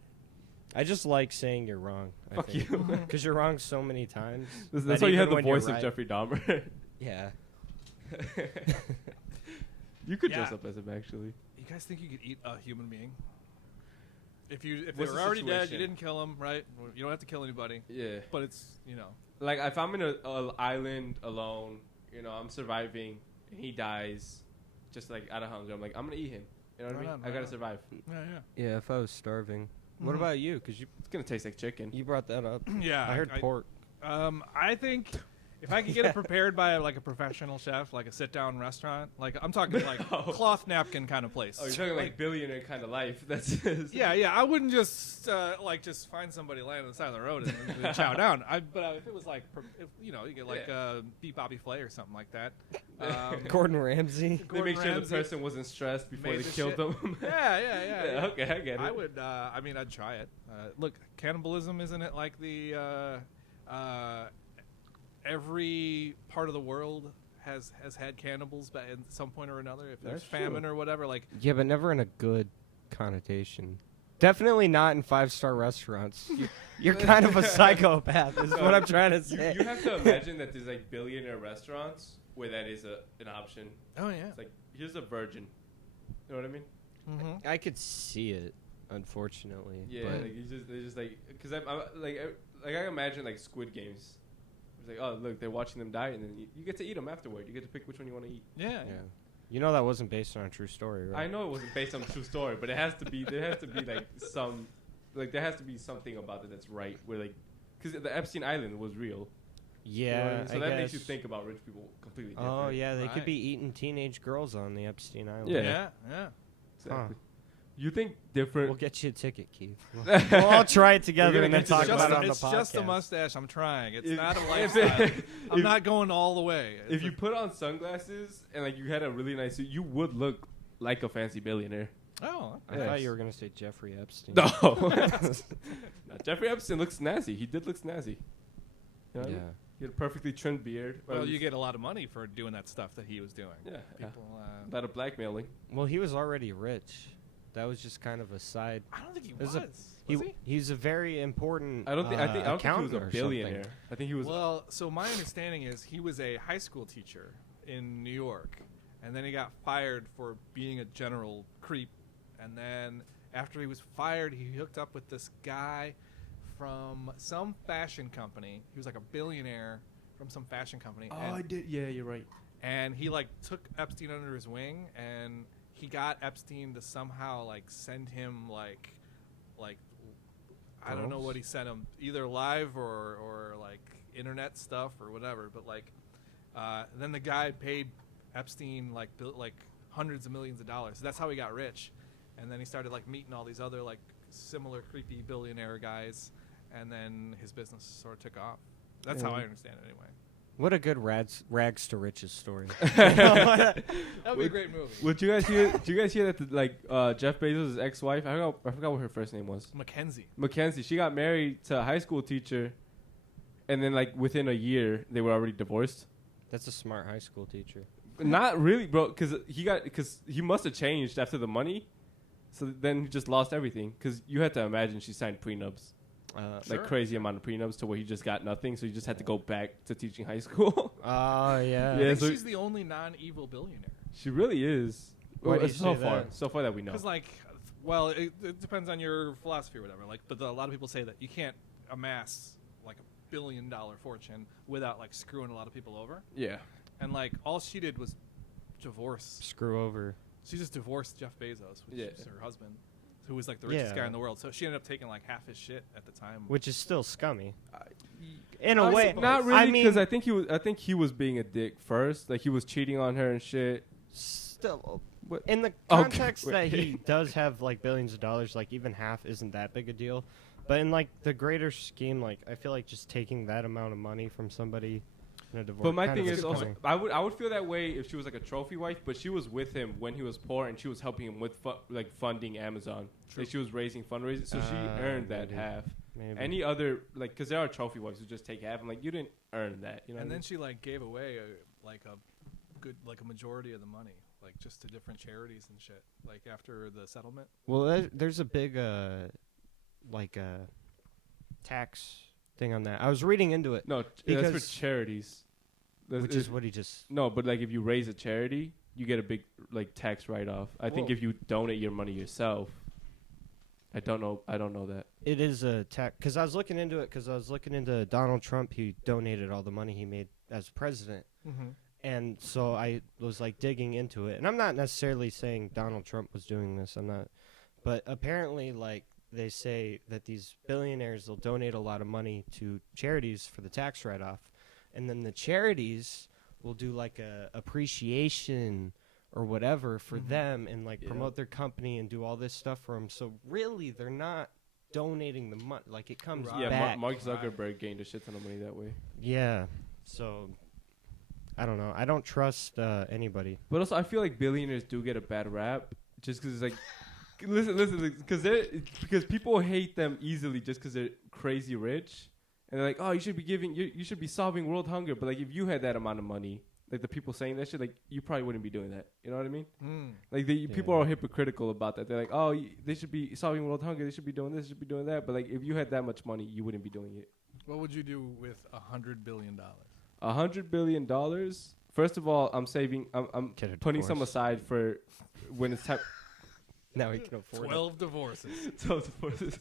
I just like saying you're wrong. Fuck you. Because you're wrong so many times. That's that why you even had the when you're voice of right- Jeffrey Dahmer. Yeah. You could Yeah. dress up as him, actually. You guys think you could eat a human being? If they What's were the already dead, you situation? didn't kill them, right? You don't have to kill anybody. Yeah. But it's, Like, if I'm in a island alone, I'm surviving, and he dies, just like out of hunger, I'm like, I'm gonna eat him. You know what I Right mean? on, I right gotta on. survive. yeah, Yeah, if I was starving. What Mhm. about you? Because It's gonna taste like chicken. you brought that up. yeah. I heard pork. I think if I could get it prepared by like a professional chef, like a sit-down restaurant, like I'm talking like Oh. cloth napkin kind of place. Oh, you're talking like billionaire kind of life. That's Yeah, I wouldn't just just find somebody laying on the side of the road and chow down. But if it was like, you get like beef Bobby Flay or something like that. Gordon Ramsay. They Gordon make sure Ramsay the person wasn't stressed before made they the killed shit. them. Yeah. Okay, I get it. I would. I'd try it. Look, cannibalism isn't it like the every part of the world has had cannibals at some point or another. If there's That's famine true. or whatever, like Yeah, but never in a good connotation. Definitely not in 5-star restaurants. You're kind of a psychopath, is what I'm trying to say. You have to imagine that there's like billionaire restaurants where that is an option. oh yeah. It's like, here's a virgin. You know what I mean? Mm-hmm. I could see it, unfortunately. Yeah, but like they're just like, because I'm like I imagine like Squid Games. It's like, oh look, they're watching them die, and then you get to eat them afterward. You get to pick which one you want to eat. Yeah. yeah. You know that wasn't based on a true story, right? I know it wasn't based on a true story, but it has to be. There has to be like some, like there has to be something about it that's right. Where like, because the Epstein Island was real. You know what I Yeah, mean? So I that guess. makes you think about rich people completely different. Oh, yeah, they Right. could be eating teenage girls on the Epstein Island. Yeah. Yeah. Exactly. You think different? We'll get you a ticket, Keith. We'll all try it together We're and gonna then get you talk the about it on the It's podcast. just a mustache. I'm trying. It's If- not a if lifestyle. it- I'm if- not going all the way. If you put on sunglasses and like you had a really nice suit, you would look like a fancy billionaire. Oh. I Yes. thought you were going to say Jeffrey Epstein. No, No, Jeffrey Epstein looks snazzy. He did look snazzy. You know what I Yeah. mean? He had a perfectly trimmed beard. Well, you get a lot of money for doing that stuff that he was doing. yeah, People. a lot of blackmailing. Well, he was already rich. That was just kind of a side. I don't think he There's was. a- Was he? He's a very important I don't think. I don't think he was accountant a or something. billionaire. I think he was. Well, so my understanding is he was a high school teacher in New York, and then he got fired for being a general creep. And then after he was fired, he hooked up with this guy from some fashion company. He was like a billionaire from some fashion company. oh, and, I did. Yeah, you're right. and he like took Epstein under his wing, and he got Epstein to somehow like send him like I don't know Girls? what he sent him, either live or like internet stuff or whatever. But like then the guy paid Epstein like hundreds of millions of dollars. So that's how he got rich. And then he started like meeting all these other like similar creepy billionaire guys, and then his business sort of took off. That's how Yeah. I understand it anyway. What a good rags to riches story. That would be a great movie. Would you guys hear? Do you guys hear that? Jeff Bezos' ex-wife. I forgot what her first name was. Mackenzie. Mackenzie. She got married to a high school teacher, and then like within a year they were already divorced. That's a smart high school teacher. Not really, bro. Because he must have changed after the money. So then he just lost everything. Because you had to imagine she signed prenups, Sure. like crazy amount of prenups, to where he just got nothing. So he just had to go back to teaching high school. Oh, yeah. I Yeah, think so- she's the only non-evil billionaire. She really is. Why do you so say far, that? so far that we know. Because it depends on your philosophy or whatever. But a lot of people say that you can't amass like $1 billion fortune without like screwing a lot of people over. Yeah. And like all she did was divorce. Screw over. She just divorced Jeff Bezos, which Yeah. is her husband. who was like the richest Yeah. guy in the world. So she ended up taking like half his shit at the time. Which is still scummy. In a I way. suppose. Not I really, mean- because I think he was being a dick first. Like he was cheating on her and shit. Still, What? in the Okay, context wait. that he does have like billions of dollars, like even half isn't that big a deal. But in like the greater scheme, like I feel like just taking that amount of money from somebody in a divorce. But my kind thing of is also, scummy. I would feel that way if she was like a trophy wife, but she was with him when he was poor, and she was helping him with like funding Amazon. True. Like she was raising fundraisers, so she earned that maybe. half. Maybe. Any other like, because there are trophy wives who just take half. I'm like, you didn't earn that, you know. and what I then she like gave away a majority of the money, like just to different charities and shit. Like after the settlement. Well, there's a big tax thing on that. I was reading into it, mean? No, that's because- for charities. which is what he just. No, but like if you raise a charity, you get a big like tax write off. I think Whoa. if you donate your money yourself, I don't know that. It is a tax because I was looking into it because I was looking into Donald Trump. He donated all the money he made as president, Mm-hmm. and so I was like digging into it. And I'm not necessarily saying Donald Trump was doing this. I'm not, but apparently, like they say that these billionaires will donate a lot of money to charities for the tax write off, and then the charities will do like a appreciation or whatever for Mhm. them and like Yeah. promote their company and do all this stuff for them. So really, they're not donating the money. Like it comes Right. Yeah, back. Mark Zuckerberg gained a shit ton of money that way. Yeah. So I don't know. I don't trust anybody. But also, I feel like billionaires do get a bad rap just because it's like, listen, because people hate them easily just because they're crazy rich, and they're like, oh, you should be solving world hunger. But like, if you had that amount of money, like the people saying that shit, like you probably wouldn't be doing that. You know what I mean? Mm. Like people are hypocritical about that. They're like, oh, they should be solving world hunger. They should be doing this. They should be doing that. But like, if you had that much money, you wouldn't be doing it. What would you do with $100 billion? $100 billion. First of all, I'm saving. I'm Get a putting some divorce. aside for when it's time. Now we can afford 12 divorces. So divorces.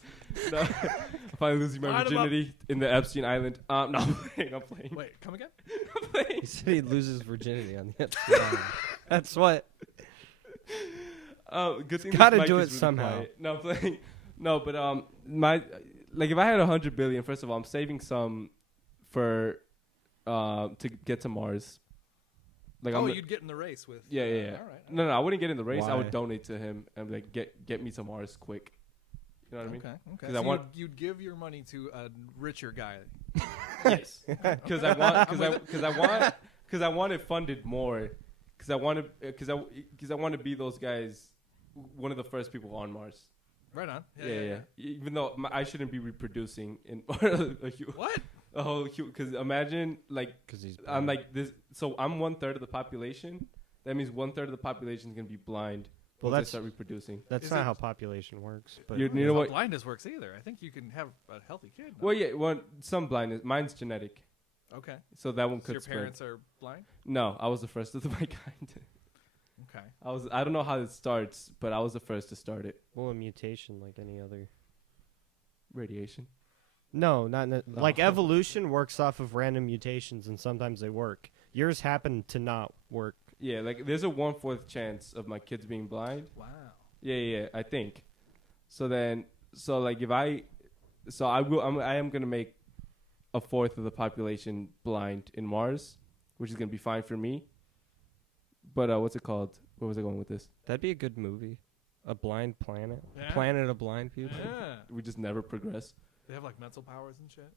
No, if I'm losing my Line 'em up. virginity in the Epstein Island. No, I'm playing. Wait, come again? I'm playing. He said he loses virginity on the Epstein Island. That's what. Good thing Gotta this mic do is it really somehow. quiet. No, I'm playing. No, but my like if I had 100 billion, first of all, I'm saving some for to get to Mars. Like You'd get in the race with. Yeah. All right. No, I wouldn't get in the race. I Why? would donate to him and be like get me to Mars quick. You know what I mean? Okay. 'Cause I want- you'd give your money to a richer guy. Yes, because I want it funded more. Because I want to be those guys, one of the first people on Mars. Right on. Yeah. Even though I shouldn't be reproducing in What? a whole because imagine like Because he's. I'm like this. So I'm 1/3 of the population. That means 1/3 of the population is gonna be blind. Well, once I that's- start reproducing. That's Is not it- how population works. But You That's know how what? blindness works either. I think you can have a healthy kid. no? Well, yeah. Some blindness. Mine's genetic. Okay. So that one So could your spread. parents are blind? No, I was the first of my kind. Okay. I don't know how it starts, but I was the first to start it. well, a mutation like any other. Radiation. No, not No. like evolution works off of random mutations, and sometimes they work. Yours happen to not work. Yeah, like there's a 1/4 chance of my kids being blind. Wow. Yeah, I think. So like if I am gonna make 1/4 of the population blind in Mars, which is gonna be fine for me. But what's it called? Where was I going with this? That'd be a good movie. A blind planet. Yeah. Planet of blind people. Yeah. We just never progress. They have like mental powers and shit.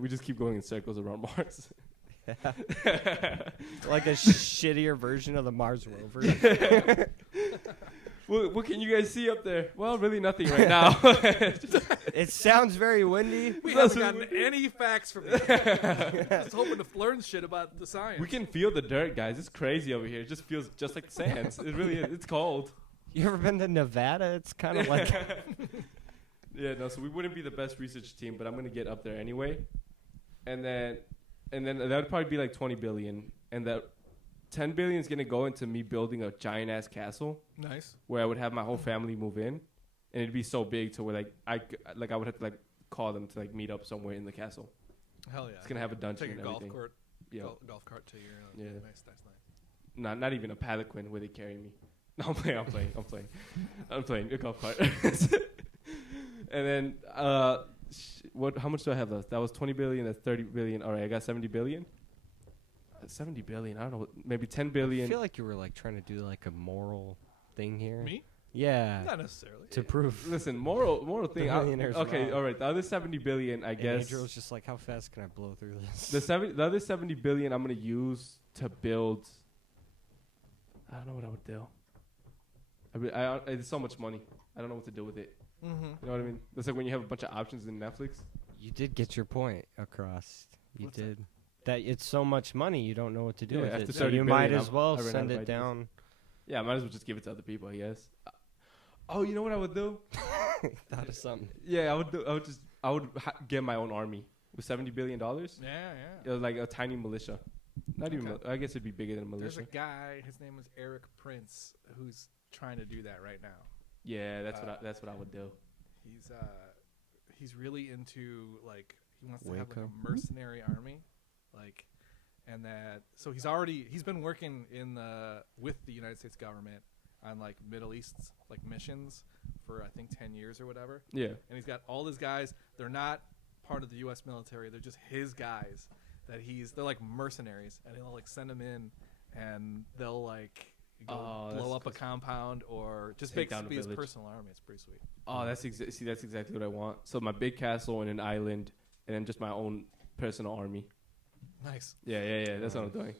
We just keep going in circles around Mars. Like a shittier version of the Mars rover. What can you guys see up there? Well, really nothing right now. It sounds very windy. We That's haven't what gotten any facts from you. Just hoping to learn shit about the science. We can feel the dirt, guys. It's crazy over here. It just feels just like sands. It really is. It's cold. You ever been to Nevada? It's kind of like Yeah, no, so we wouldn't be the best research team, but I'm going to get up there anyway. And then that would probably be like 20 billion. And that 10 billion is going to go into me building a giant ass castle Nice. where I would have my whole family move in. And it'd be so big to where I would have to like call them to like meet up somewhere in the castle. Hell yeah. It's going to have a dungeon Take a and golf everything. court. Yeah. Golf cart to your. Yeah. Nice. Not even a palanquin where they carry me. No, I'm playing a golf cart. And then, how much do I have left? That was 20 billion. That's 30 billion. All right, I got 70 billion. 70 billion. I don't know. Maybe 10 billion. I feel like you were like trying to do like a moral thing here. Me? Yeah. Not necessarily. To prove. Listen, moral thing. millionaires Okay, wrong. all right. The other 70 billion, I And guess. Adriel's just like, how fast can I blow through this? The other 70 billion, I'm gonna use to build. I don't know what I would do. It's so much money. I don't know what to do with it. Mm-hmm. You know what I mean? It's like when you have a bunch of options in Netflix. You did get your point across. You What's did. That it's so much money, you don't know what to do Yeah, with after it. So 30 you might billion, as well I ran out send of it ideas. down. Yeah, I might as well just give it to other people, I guess. Oh, you know what I would do? Thought of something. Yeah, I would get my own army with $70 billion. Yeah. It was like a tiny militia. Not even. Okay. I guess it'd be bigger than a There's militia. a guy. His name is Eric Prince, who's trying to do that right now. Yeah, that's what I would do. He's really into like he wants to have like Waco. a mercenary army, like, and that so he's been working with the United States government on like Middle East like missions for I think 10 years or whatever. Yeah. And he's got all his guys. They're not part of the U.S. military. They're just his guys. They're like mercenaries, and he'll like send them in, and they'll like blow up a compound or just Take down a basically his village. personal army. It's pretty sweet. Oh, that's exactly what I want. So my big castle and an island, and then just my own personal army. Nice. Yeah. That's what I'm doing.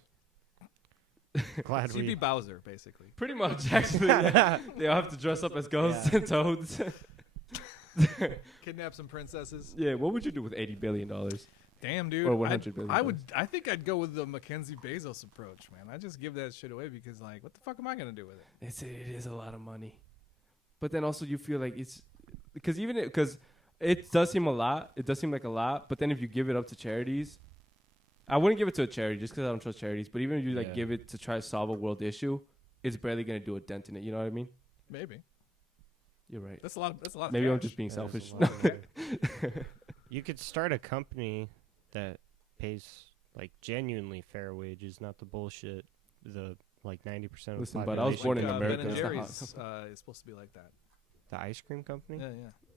Glad So you'd be we. Bowser, basically. Pretty much, actually. Yeah. They all have to dress up as ghosts and toads. Kidnap some princesses. Yeah. What would you do with $80 billion? Damn, dude. Or 100 billion. I think I'd go with the Mackenzie Bezos approach, man. I just give that shit away because, like, what the fuck am I gonna do with it? It is a lot of money, but then also you feel like it's because it does seem a lot. It does seem like a lot, but then if you give it up to charities, I wouldn't give it to a charity just because I don't trust charities. But even if you like give it to try to solve a world issue, it's barely gonna do a dent in it. You know what I mean? Maybe You're right. that's a lot. That's a lot. Maybe of I'm cash. just being That is a selfish. lot of money. You could start a company that pays like genuinely fair wages, not the bullshit. The like 90% of Listen, the but I was population. born in Ben America. and That's not Jerry's how- is supposed to be like that. The ice cream company. Yeah.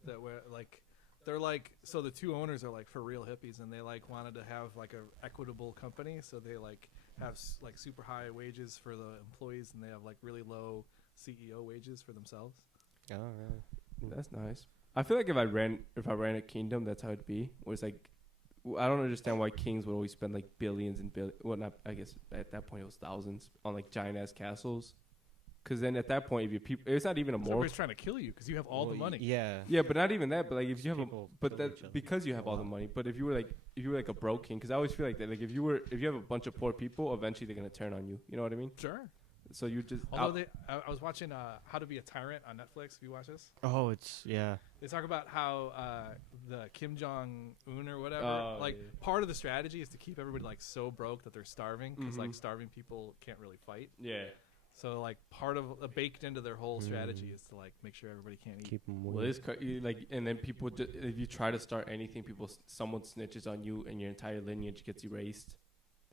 That where like they're like so the two owners are like for real hippies and they like wanted to have like a equitable company so they like have like super high wages for the employees and they have like really low CEO wages for themselves. Oh, really? That's nice. I feel like if I ran a kingdom, that's how it'd be. Where it's like, I don't understand why kings would always spend like billions and billions. Well, not I guess at that point it was thousands on like giant ass castles. Because then at that point, if you people, it's not even a So moral. everybody's trying to kill you because you have all the money. Yeah. Yeah, but not even that. But like if you have People but kill that each other. because you have all the money. But if you were like a broke king, because I always feel like that. Like if you have a bunch of poor people, eventually they're gonna turn on you. You know what I mean? Sure. So you just Although I was watching How to Be a Tyrant on Netflix. Have you watched this? Oh, it's yeah. They talk about how the Kim Jong Un or whatever, Oh, like yeah. part of the strategy is to keep everybody like so broke that they're starving because like Mhm. starving people can't really fight. yeah. So like part of baked into their whole strategy is to like make sure everybody can't eat. Keep them. Well, it's like, and then people, if you try to start anything, someone snitches on you, and your entire lineage gets erased.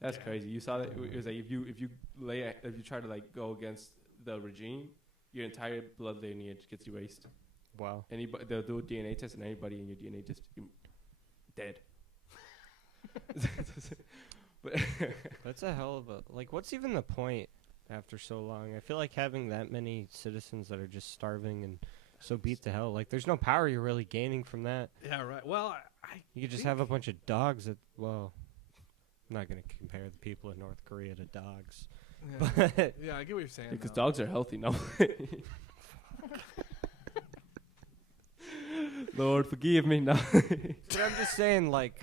That's Yeah. crazy. You saw that? It was like if you try to like go against the regime, your entire blood lineage gets erased. Wow. Anybody, they'll do a DNA test, and anybody in your DNA just dead. But That's a hell of a like. What's even the point after so long? I feel like having that many citizens that are just starving and so beat to hell. Like, there's no power you're really gaining from that. Yeah, right. Well, I You could just think- have a bunch of dogs that. Well, I'm not gonna compare the people in North Korea to dogs, yeah, but yeah, I get what you're saying. because though. dogs are healthy, no. Lord, forgive me, no. But I'm just saying, like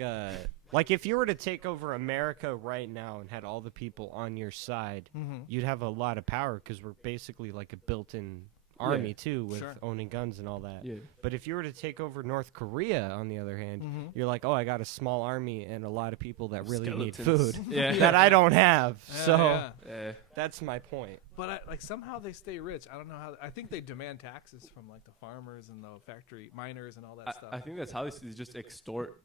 if you were to take over America right now and had all the people on your side, Mhm. you'd have a lot of power because we're basically like a built-in army Yeah. too, with Sure. owning guns and all that. Yeah. But if you were to take over North Korea, on the other hand, Mhm. you're like, oh, I got a small army and a lot of people that really need Skeletons. food Yeah. that I don't have. Yeah, So yeah. that's my point. But like somehow they stay rich. I don't know how. I think they demand taxes from like the farmers and the factory miners and all that stuff. I think that's how they just extort.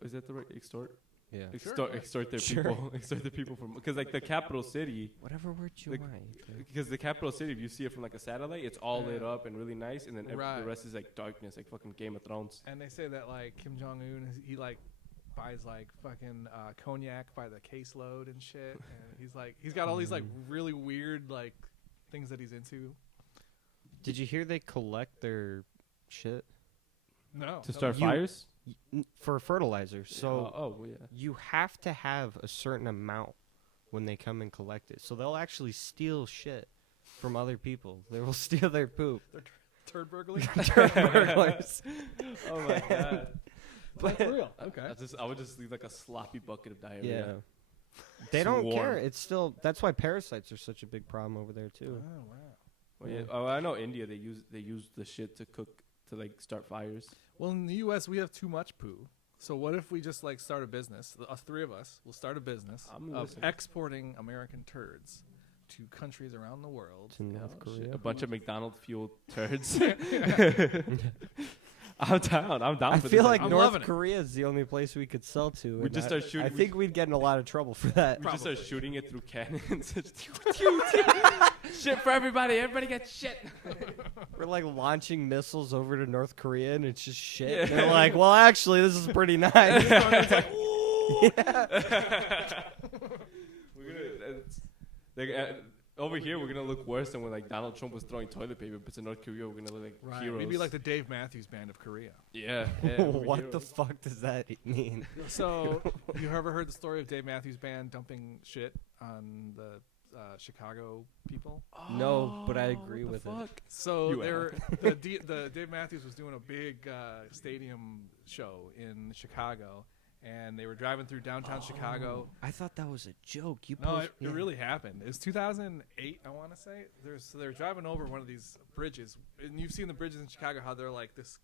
Is that the right extort? Yeah. Extort their Sure. people. Extort their people from because like the capital city. Whatever word you Like, want. Because the capital city, if you see it from like a satellite, it's all lit up and really nice, and then Right. the rest is like darkness, like fucking Game of Thrones. And they say that like Kim Jong Un, he like buys like fucking cognac by the caseload and shit, and he's got all these like really weird like things that he's into. Did you hear they collect their shit No, To start You- fires. for fertilizer? So well, yeah. you have to have a certain amount when they come and collect it. So they'll actually steal shit from other people. They will steal their poop. turd burglary. Burglars. Oh my god. That's real. Okay. I would just leave like a sloppy bucket of Yeah. diarrhea. They don't Swarm. care. It's still that's why parasites are such a big problem over there too. Oh wow. Well, yeah. Oh, I know India. They use the shit to cook to like start fires. Well, in the U.S., we have too much poo. So what if we just like start a business? Us three of us will start a business I'm of listening. exporting American turds to countries around the world. To North Oh, Korea. shit. A bunch of McDonald's fueled turds. I'm down. I'm down I for feel this. like I'm North loving it. Korea is the only place we could sell to. We and just I- start shooting- I think we'd get in a lot of trouble for that. we just start Probably. shooting it through cannons. Shit for everybody. Everybody gets shit. We're like launching missiles over to North Korea, and it's just shit. Yeah. And they're like, well, actually, this is pretty nice. It's like, We're gonna, over here, we're gonna look worse than when like Donald Trump was throwing toilet paper, but in North Korea, we're gonna look like heroes. Maybe like the Dave Matthews Band of Korea. yeah. We're What the heroes. fuck does that mean? So, you ever heard the story of Dave Matthews Band dumping shit on the Chicago people? No, but I agree what the with it. fuck? So You there, the Dave Matthews was doing a big stadium show in Chicago, and they were driving through downtown Chicago. I thought that was a joke. You No, post- it really happened. It was 2008, I want to say. They're driving over one of these bridges, and you've seen the bridges in Chicago how they're like this.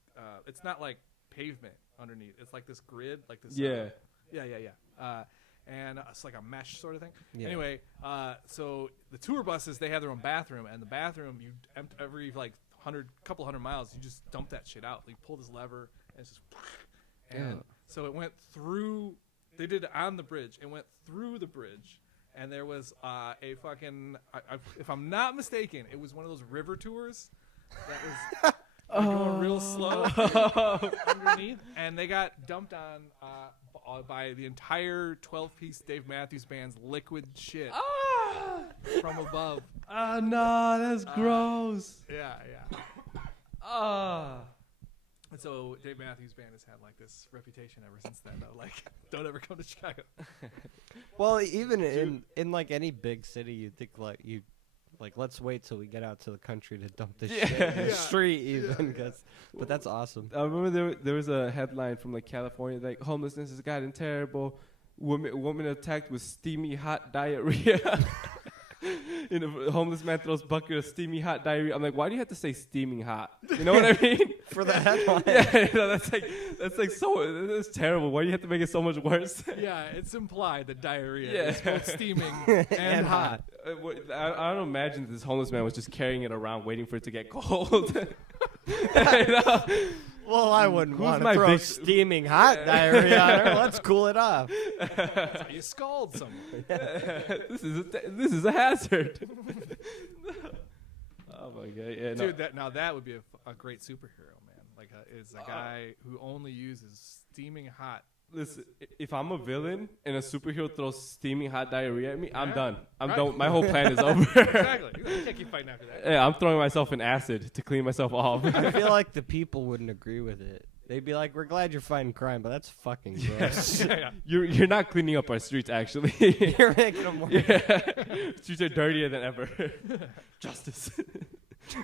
It's not like pavement underneath. It's like this grid, like this. Yeah. And it's like a mesh sort of thing. Yeah. Anyway, so the tour buses, they have their own bathroom, and the bathroom, you every like couple hundred miles, you just dump that shit out. You pull this lever, and it's just. And Yeah. so it went through. They did it on the bridge. It went through the bridge, and there was a fucking. If I'm not mistaken, it was one of those river tours that was like, going real slow underneath, and they got dumped on by the entire 12-piece Dave Matthews Band's liquid shit from above. Oh no, that's gross. Yeah. Ah. And so Dave Matthews Band has had like this reputation ever since then. Though, like, don't ever come to Chicago. Well, even in like any big city, you'd think let's wait till we get out to the country to dump this shit in the Yeah. street, even. But that's awesome. I remember there was a headline from like California, like homelessness has gotten terrible. Woman attacked with steamy hot diarrhea. And a homeless man throws bucket of steamy hot diarrhea. I'm like, why do you have to say steaming hot? You know what I mean? For the headline. Yeah, you know, that's like so. That's terrible. Why do you have to make it so much worse? Yeah, it's implied that diarrhea Yeah. is both steaming and hot. I don't imagine this homeless man was just carrying it around, waiting for it to get cold. You know? Well, I wouldn't Who's want to my throw big- steaming hot diarrhea on her. Let's cool it off. You scald someone. This is a hazard. Oh my god! Yeah, no. Dude, that would be a great superhero, man. Like, is a guy who only uses steaming hot. Listen, if I'm a villain and a superhero throws steaming hot diarrhea at me, I'm Yeah. done. I'm Right. done. My whole plan is over. Exactly. You can't keep fighting after that. Yeah, I'm throwing myself in acid to clean myself off. I feel like the people wouldn't agree with it. They'd be like, "We're glad you're fighting crime, but that's fucking gross." Yeah. You're not cleaning up our streets, actually. You're making them worse. Yeah. Streets are dirtier than ever. Justice.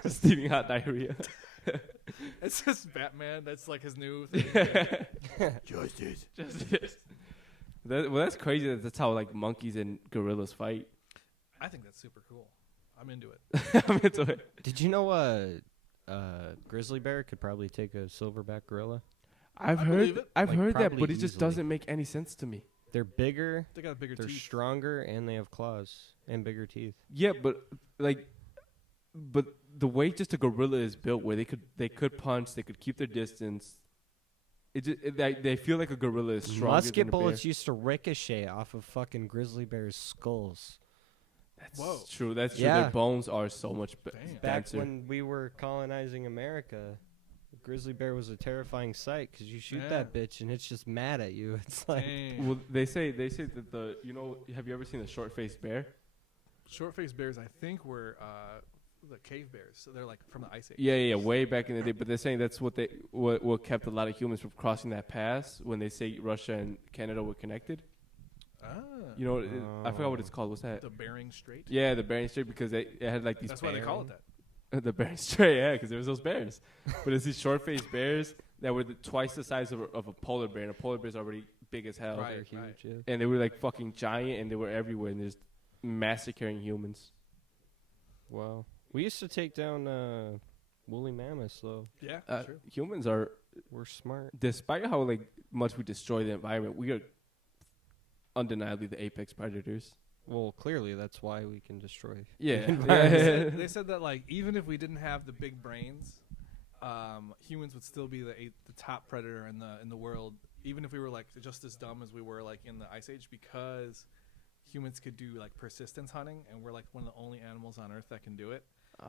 Steaming hot diarrhea. It's just Batman. That's like his new thing. Justice. Justice. That's crazy that that's how like monkeys and gorillas fight. I think that's super cool. I'm into it. I'm into it. Did you know grizzly bear could probably take a silverback gorilla? I've believe heard it. I've Like, heard that, probably but it just easily. doesn't make any sense to me. They're bigger, They got bigger they're teeth. stronger, and they have claws and bigger teeth. Yeah, but the way just a gorilla is built, where they could punch, they could keep their distance. they feel like a gorilla is stronger Musket than a bullets bear. used to ricochet off of fucking grizzly bears' skulls. That's true. That's true. Yeah. Their bones are so much Damn. Back denser. when we were colonizing America, the grizzly bear was a terrifying sight because you shoot that bitch and it's just mad at you. It's like, Dang. Well, they say that have you ever seen a short-faced bear? Short-faced bears, I think, were the cave bears. So they're like from the Ice Age. Yeah, way back in the day. But they're saying that's what kept a lot of humans from crossing that pass when they say Russia and Canada were connected. You know, I forgot what it's called. What's that? The Bering Strait. Yeah, the Bering Strait, because it had like these. That's why they call it that. The Bering Strait, yeah, because there was those bears. But it's these short-faced bears that were twice the size of a polar bear, and a polar bear is already big as hell. Right, they're huge. right. Yeah. And they were like fucking giant, and they were everywhere, and they're just massacring humans. Wow. We used to take down woolly mammoths, though. Yeah, true. Humans are, We're smart. despite how like much we destroy the environment, we are undeniably the apex predators. Well, clearly that's why we can destroy. Yeah. They said that like even if we didn't have the big brains, humans would still be the top predator in the world. Even if we were like just as dumb as we were like in the Ice Age, because humans could do like persistence hunting, and we're like one of the only animals on Earth that can do it.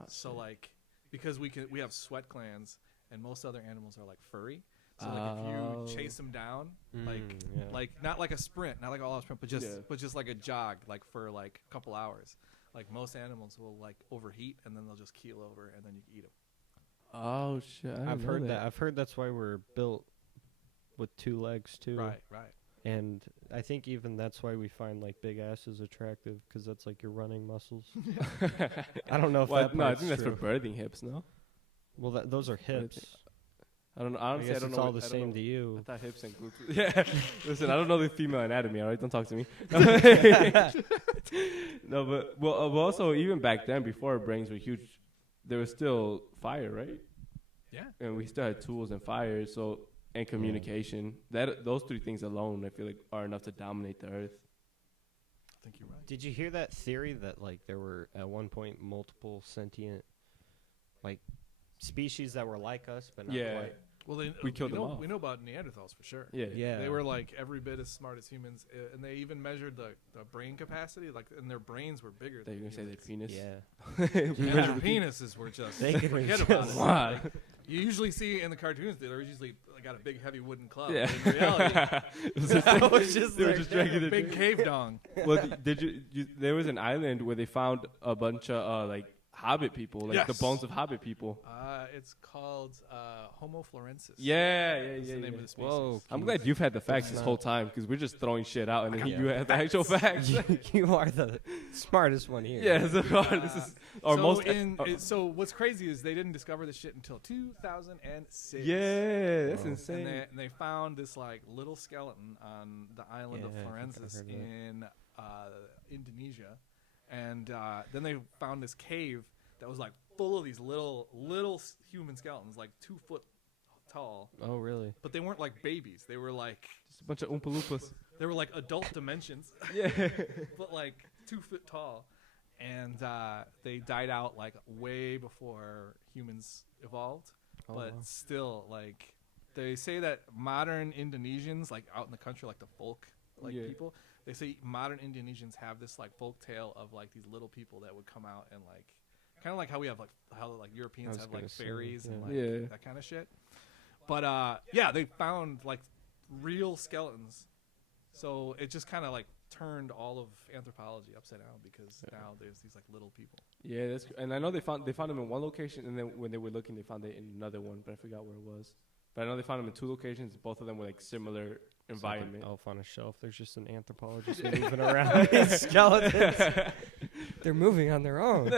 So like because we have sweat glands, and most other animals are like furry. So like if you chase them down, like not like a sprint, not like all out sprint, but just like a jog, like for like a couple hours. Like most animals will like overheat, and then they'll just keel over, and then you can eat them. Oh shit! I've heard that. I've heard that's why we're built with two legs too. Right. And I think even that's why we find like big asses attractive, because that's like your running muscles. I don't know if that no, I part's think that's true. for birthing hips. No, Well, those are hips. I don't know. I Honestly, guess I don't it's know. all the I don't same know. to you. I thought hips and glutes. Yeah. Listen, I don't know the female anatomy. All right, don't talk to me. No, but well, also even back then, before our brains were huge, there was still fire, right? Yeah. And we still had tools and fire, and communication. Those three things alone, I feel like, are enough to dominate the earth. I think you're right. Did you hear that theory that like there were at one point multiple sentient like species that were like us but not quite? Well, We killed them off. We know about Neanderthals for sure. Yeah. They were like every bit as smart as humans, and they even measured the brain capacity, like, and their brains were bigger. They're gonna say their penis. Yeah. And their penises were just They could forget just- about it. Wow. Like, you usually see in the cartoons they're usually got a big heavy wooden club. Yeah. In reality, That was just They were their just dragging a their big cave dong. Well, did you? There was an island where they found a bunch of like Hobbit people, like the Yes. bones of Hobbit people. It's called Homo florensis. Yeah. That's the name of the species. Whoa. I'm glad you've had the facts this whole time, because we're just throwing shit out, and then you have the actual facts. You are the smartest one here. Yeah, this is our So most. so what's crazy is they didn't discover this shit until 2006. Yeah, that's insane. And they found this like little skeleton on the island of Yeah, I think I Florensis heard of that. in Indonesia, and then they found this cave that was like full of these little human skeletons, like 2 foot tall, Oh, really? but they weren't like babies. They were like Just a bunch of Oompa Loompas. they were like adult dimensions, Yeah. but like 2 foot tall, and they died out like way before humans evolved. Oh, But wow. still, like they say that modern Indonesians, like out in the country, like the folk people, they say modern Indonesians have this like folk tale of like these little people that would come out and like kind of like how we have like how like Europeans was have like gonna say, fairies and yeah. like Yeah. that kind of shit. But yeah, they found like real skeletons. So it just kind of like turned all of anthropology upside down, because now there's these like little people. Yeah, and I know they found them in one location, and then when they were looking, they found it in another one, but I forgot where it was. But I know they found them in 2 locations. Both of them were like similar environment. Off on a shelf. There's just an anthropologist moving around these skeletons. They're moving on their own.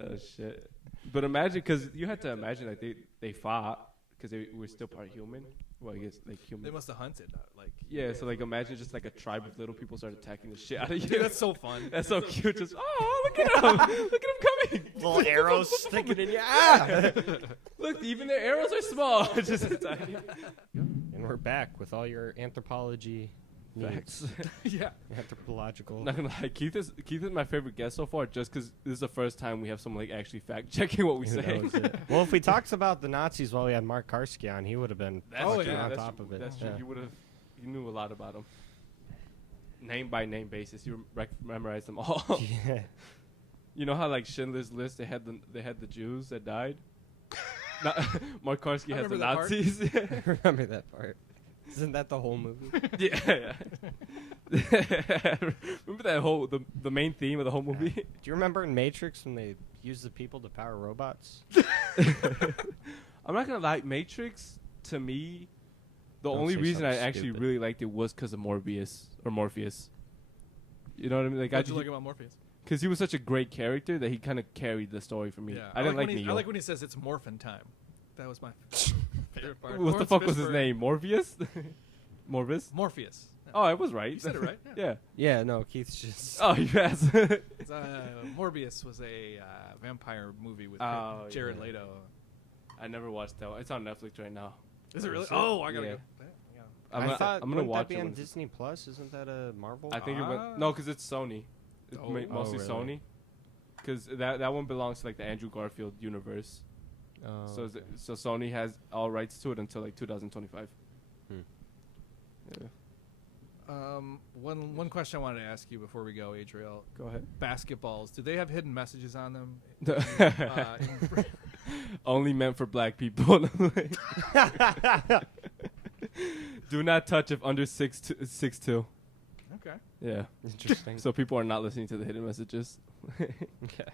Oh shit! But imagine, because you had to imagine like they fought because they were still part human. Well, I guess like human. They must have hunted, like. Yeah, so like imagine just like a tribe of little people started attacking the shit out of Dude, you. that's so fun. That's so cute. Just look at him! Look at him coming! Little arrows sticking in you. Ah! Look, even their arrows are small. Just tiny. And we're back with all your anthropology Facts. Yeah. Anthropological. Not gonna lie, Keith is my favorite guest so far, just because this is the first time we have someone like actually fact checking what we Who say. knows it? Well, if we talked about the Nazis while we had Mark Karski on, he would have been That's fucking true. on that's top true. of it. That's true. Yeah. You knew a lot about them. Name by name basis, you memorized them all. Yeah. You know how like Schindler's List, they had the Jews that died. Mark Karski I has the remember that part. Nazis. Remember that part? Isn't that the whole movie? yeah. Remember that whole the main theme of the whole movie? Do you remember in Matrix when they used the people to power robots? I'm not gonna lie, Matrix to me, the Don't only say reason I something actually stupid. really liked it was because of Morpheus. You know what I mean? Like What'd you like about Morpheus? because he was such a great character that he kind of carried the story for me. Yeah. I didn't like when he, Neo. I like when he says it's morphin time. That was my favorite part. What the Lawrence fuck was his Fishburne. name? Morpheus? Morpheus? Morpheus. Yeah. Oh, I was right. You said it right. Yeah. Yeah. Yeah, no, Keith's just. Oh, yes. Morbius was a vampire movie with Oh, Jared yeah. Leto. I never watched that one. It's on Netflix right now. Is it really? Is it? Oh, I gotta Yeah. go. Yeah. I thought I'm gonna wouldn't watch that be it. on when it's- Disney Plus. Isn't that a Marvel? I think it Ah. went no, because it's Sony. It's Oh. mostly Oh, really? Sony. Because that one belongs to like the Andrew Garfield universe. Oh, okay. So Sony has all rights to it until like 2025. Hmm. Yeah. One question I wanted to ask you before we go, Adriel. Go ahead. Basketballs. Do they have hidden messages on them? Only meant for black people. Do not touch if under 6'2". Okay. Yeah. Interesting. So people are not listening to the hidden messages. Okay.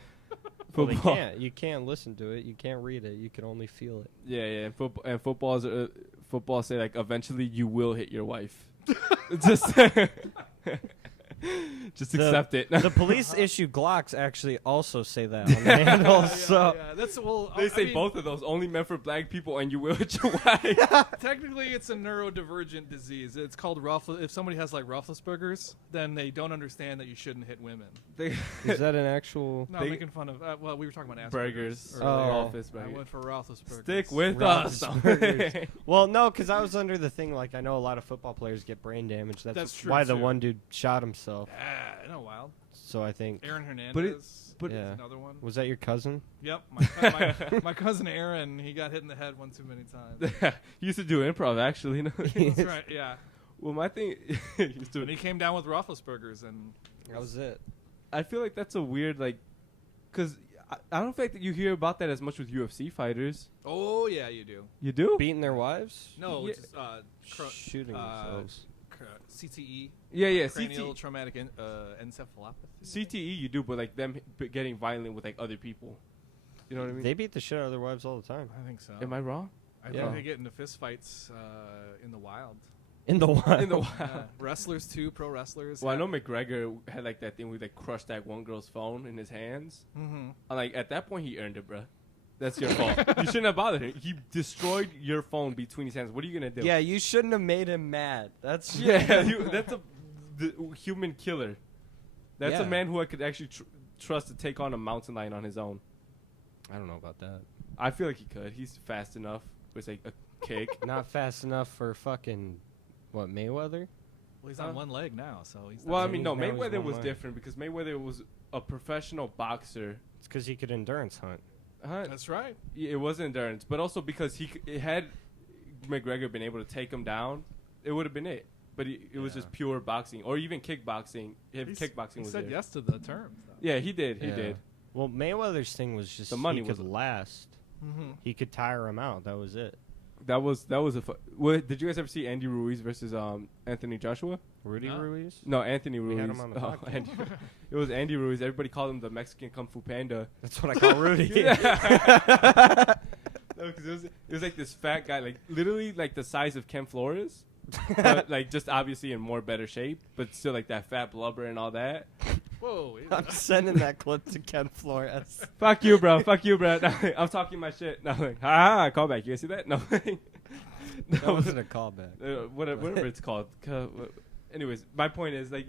Well, they Football. can't. You can't listen to it. You can't read it. You can only feel it. Yeah. And football say like eventually you will hit your wife. Just accept it. The police issue Glocks actually also say that on the handle. So yeah. That's well. They I say mean, both of those only meant for black people, and you will hit your wife. Technically, it's a neurodivergent disease. It's called If somebody has like Roethlisberger's, then they don't understand that you shouldn't hit women. is that an actual? No, I'm making fun of. Well, we were talking about Burgers. earlier. Office I burger. went for Roethlisberger's. Stick with us. Roethlisberger's. Well, no, because I was under the thing like I know a lot of football players get brain damage. That's true, why the too. one dude shot himself. Yeah, I know, wild. So I think Aaron Hernandez. but- Yeah. Another one. was that your cousin? Yep, my cousin Aaron. He got hit in the head one too many times. He used to do improv, actually. No? That's right. Yeah. Well, my thing, he used to- And he came down with Roethlisberger's, and That was it. I feel like that's a weird, like, because I don't think that you hear about that as much with UFC fighters. oh yeah, you do. You do? Beating their wives? No, Yeah. just, Shooting themselves. CTE. Yeah, Cranial CTE. traumatic encephalopathy. CTE you do, but like them getting violent with like other people. You know what I mean? They beat the shit out of their wives all the time. I think so. Am I wrong? I Yeah. think they get into fist fights in the wild. In the wild. In the wild. Yeah. Wrestlers too, pro wrestlers. Well, I yeah. know McGregor had like that thing where he like crushed that one girl's phone in his hands. Mm-hmm. And, like at that point, he earned it, bro. That's your fault. You shouldn't have bothered him. He destroyed your phone between his hands. What are you gonna do? Yeah, you shouldn't have made him mad. That's yeah. That's the human killer. That's a Yeah. man who I could actually trust to take on a mountain lion on his own. I don't know about that. I feel like he could. He's fast enough. It's like a kick. Not fast enough for fucking what Mayweather? Well, he's on one leg now, so he's. Well, I not- mean, no. Now he's Mayweather one was leg. different because Mayweather was a professional boxer. It's because he could endurance hunt. That's right. It was endurance, but also because it had McGregor been able to take him down, it would have been it. But it was Yeah. just pure boxing, or even kickboxing. If He's- kickboxing He was said there. yes to the terms. Though. Yeah, he did. He Yeah. did. Well, Mayweather's thing was just The money he could was- last. Mm-hmm. He could tire him out. That was it. That was a. What, did you guys ever see Andy Ruiz versus Anthony Joshua? Rudy No. Ruiz? No, Anthony We Ruiz. had him on the Oh, podcast. Andy, it was Andy Ruiz. Everybody called him the Mexican Kung Fu Panda. That's what I call Rudy. No, because it was like this fat guy, like literally like the size of Ken Flores, but like just obviously in more better shape, but still like that fat blubber and all that. Whoa. I'm sending that clip to Ken Flores. Fuck you, bro. Fuck you, bro. No, I'm talking my shit. No, like, call back. You guys see that? No. That wasn't a callback. Whatever it's called. Anyways, my point is like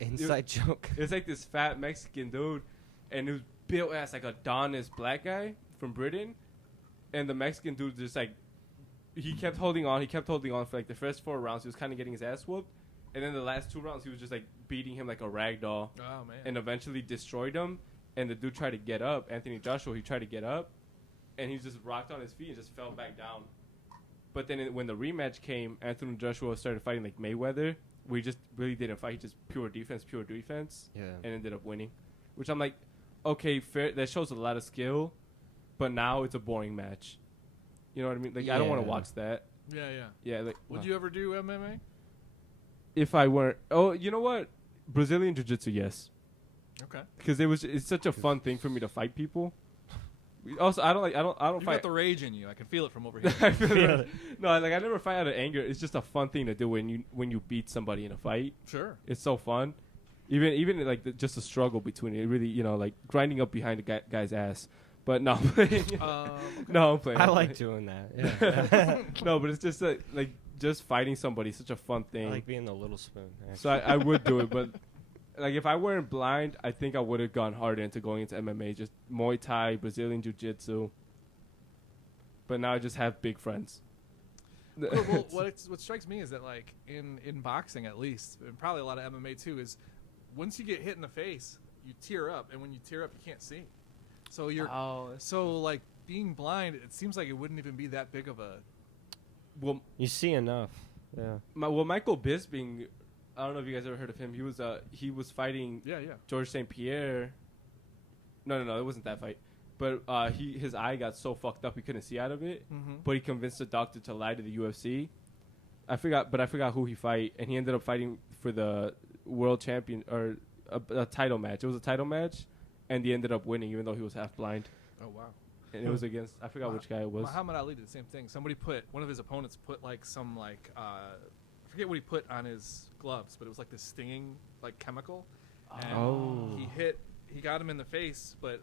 Inside joke. It was like this fat Mexican dude, and it was built as like a Adonis black guy from Britain, and the Mexican dude just like he kept holding on for like the first 4 rounds. He was kind of getting his ass whooped, And then the last 2 rounds, he was just like beating him like a rag doll, Oh man. and eventually destroyed him. And the dude tried to get up, Anthony Joshua. He tried to get up, and he just rocked on his feet and just fell back down. But then when the rematch came, Anthony Joshua started fighting like Mayweather. We just really didn't fight. He just pure defense, Yeah. and ended up winning. Which I'm like, okay, fair. That shows a lot of skill, but now it's a boring match. You know what I mean? Like I don't want to Yeah. watch that. Yeah, yeah. Yeah, like Would you ever do MMA? if I weren't? Oh, you know what? Brazilian Jiu-Jitsu, yes, Okay. because it's such a fun thing for me to fight people. Also, I don't You fight. got the rage in you. I can feel it from over here. I feel like- no, like I never fight out of anger. It's just a fun thing to do when you beat somebody in a fight. Sure. It's so fun. Even like just a struggle between it. Really, like grinding up behind the guy's ass. But no, I'm playing. Okay. No, I'm playing. I I'm like playing. doing that. Yeah. No, but it's just like just fighting somebody is such a fun I thing. like being the little spoon. So I would do it, but like if I weren't blind, I think I would have gone harder into going into MMA, just Muay Thai, Brazilian Jiu-Jitsu. But now I just have big friends. Well, what strikes me is that like in boxing at least, and probably a lot of MMA too, is once you get hit in the face, you tear up, and when you tear up, you can't see. So you're so like being blind. It seems like it wouldn't even be that big of a. well, You see enough. Yeah. Michael Bisping, I don't know if you guys ever heard of him. He was fighting Yeah. George St. Pierre. No, it wasn't that fight. But his eye got so fucked up he couldn't see out of it. Mm-hmm. But he convinced the doctor to lie to the UFC. I forgot who he fight, and he ended up fighting for the world champion or a title match. It was a title match, and he ended up winning even though he was half blind. Oh wow. And it was against I forgot which guy it was. Muhammad Ali did the same thing. One of his opponents put like some like I forget what he put on his gloves, but it was like this stinging like chemical. And Oh. he got him in the face, but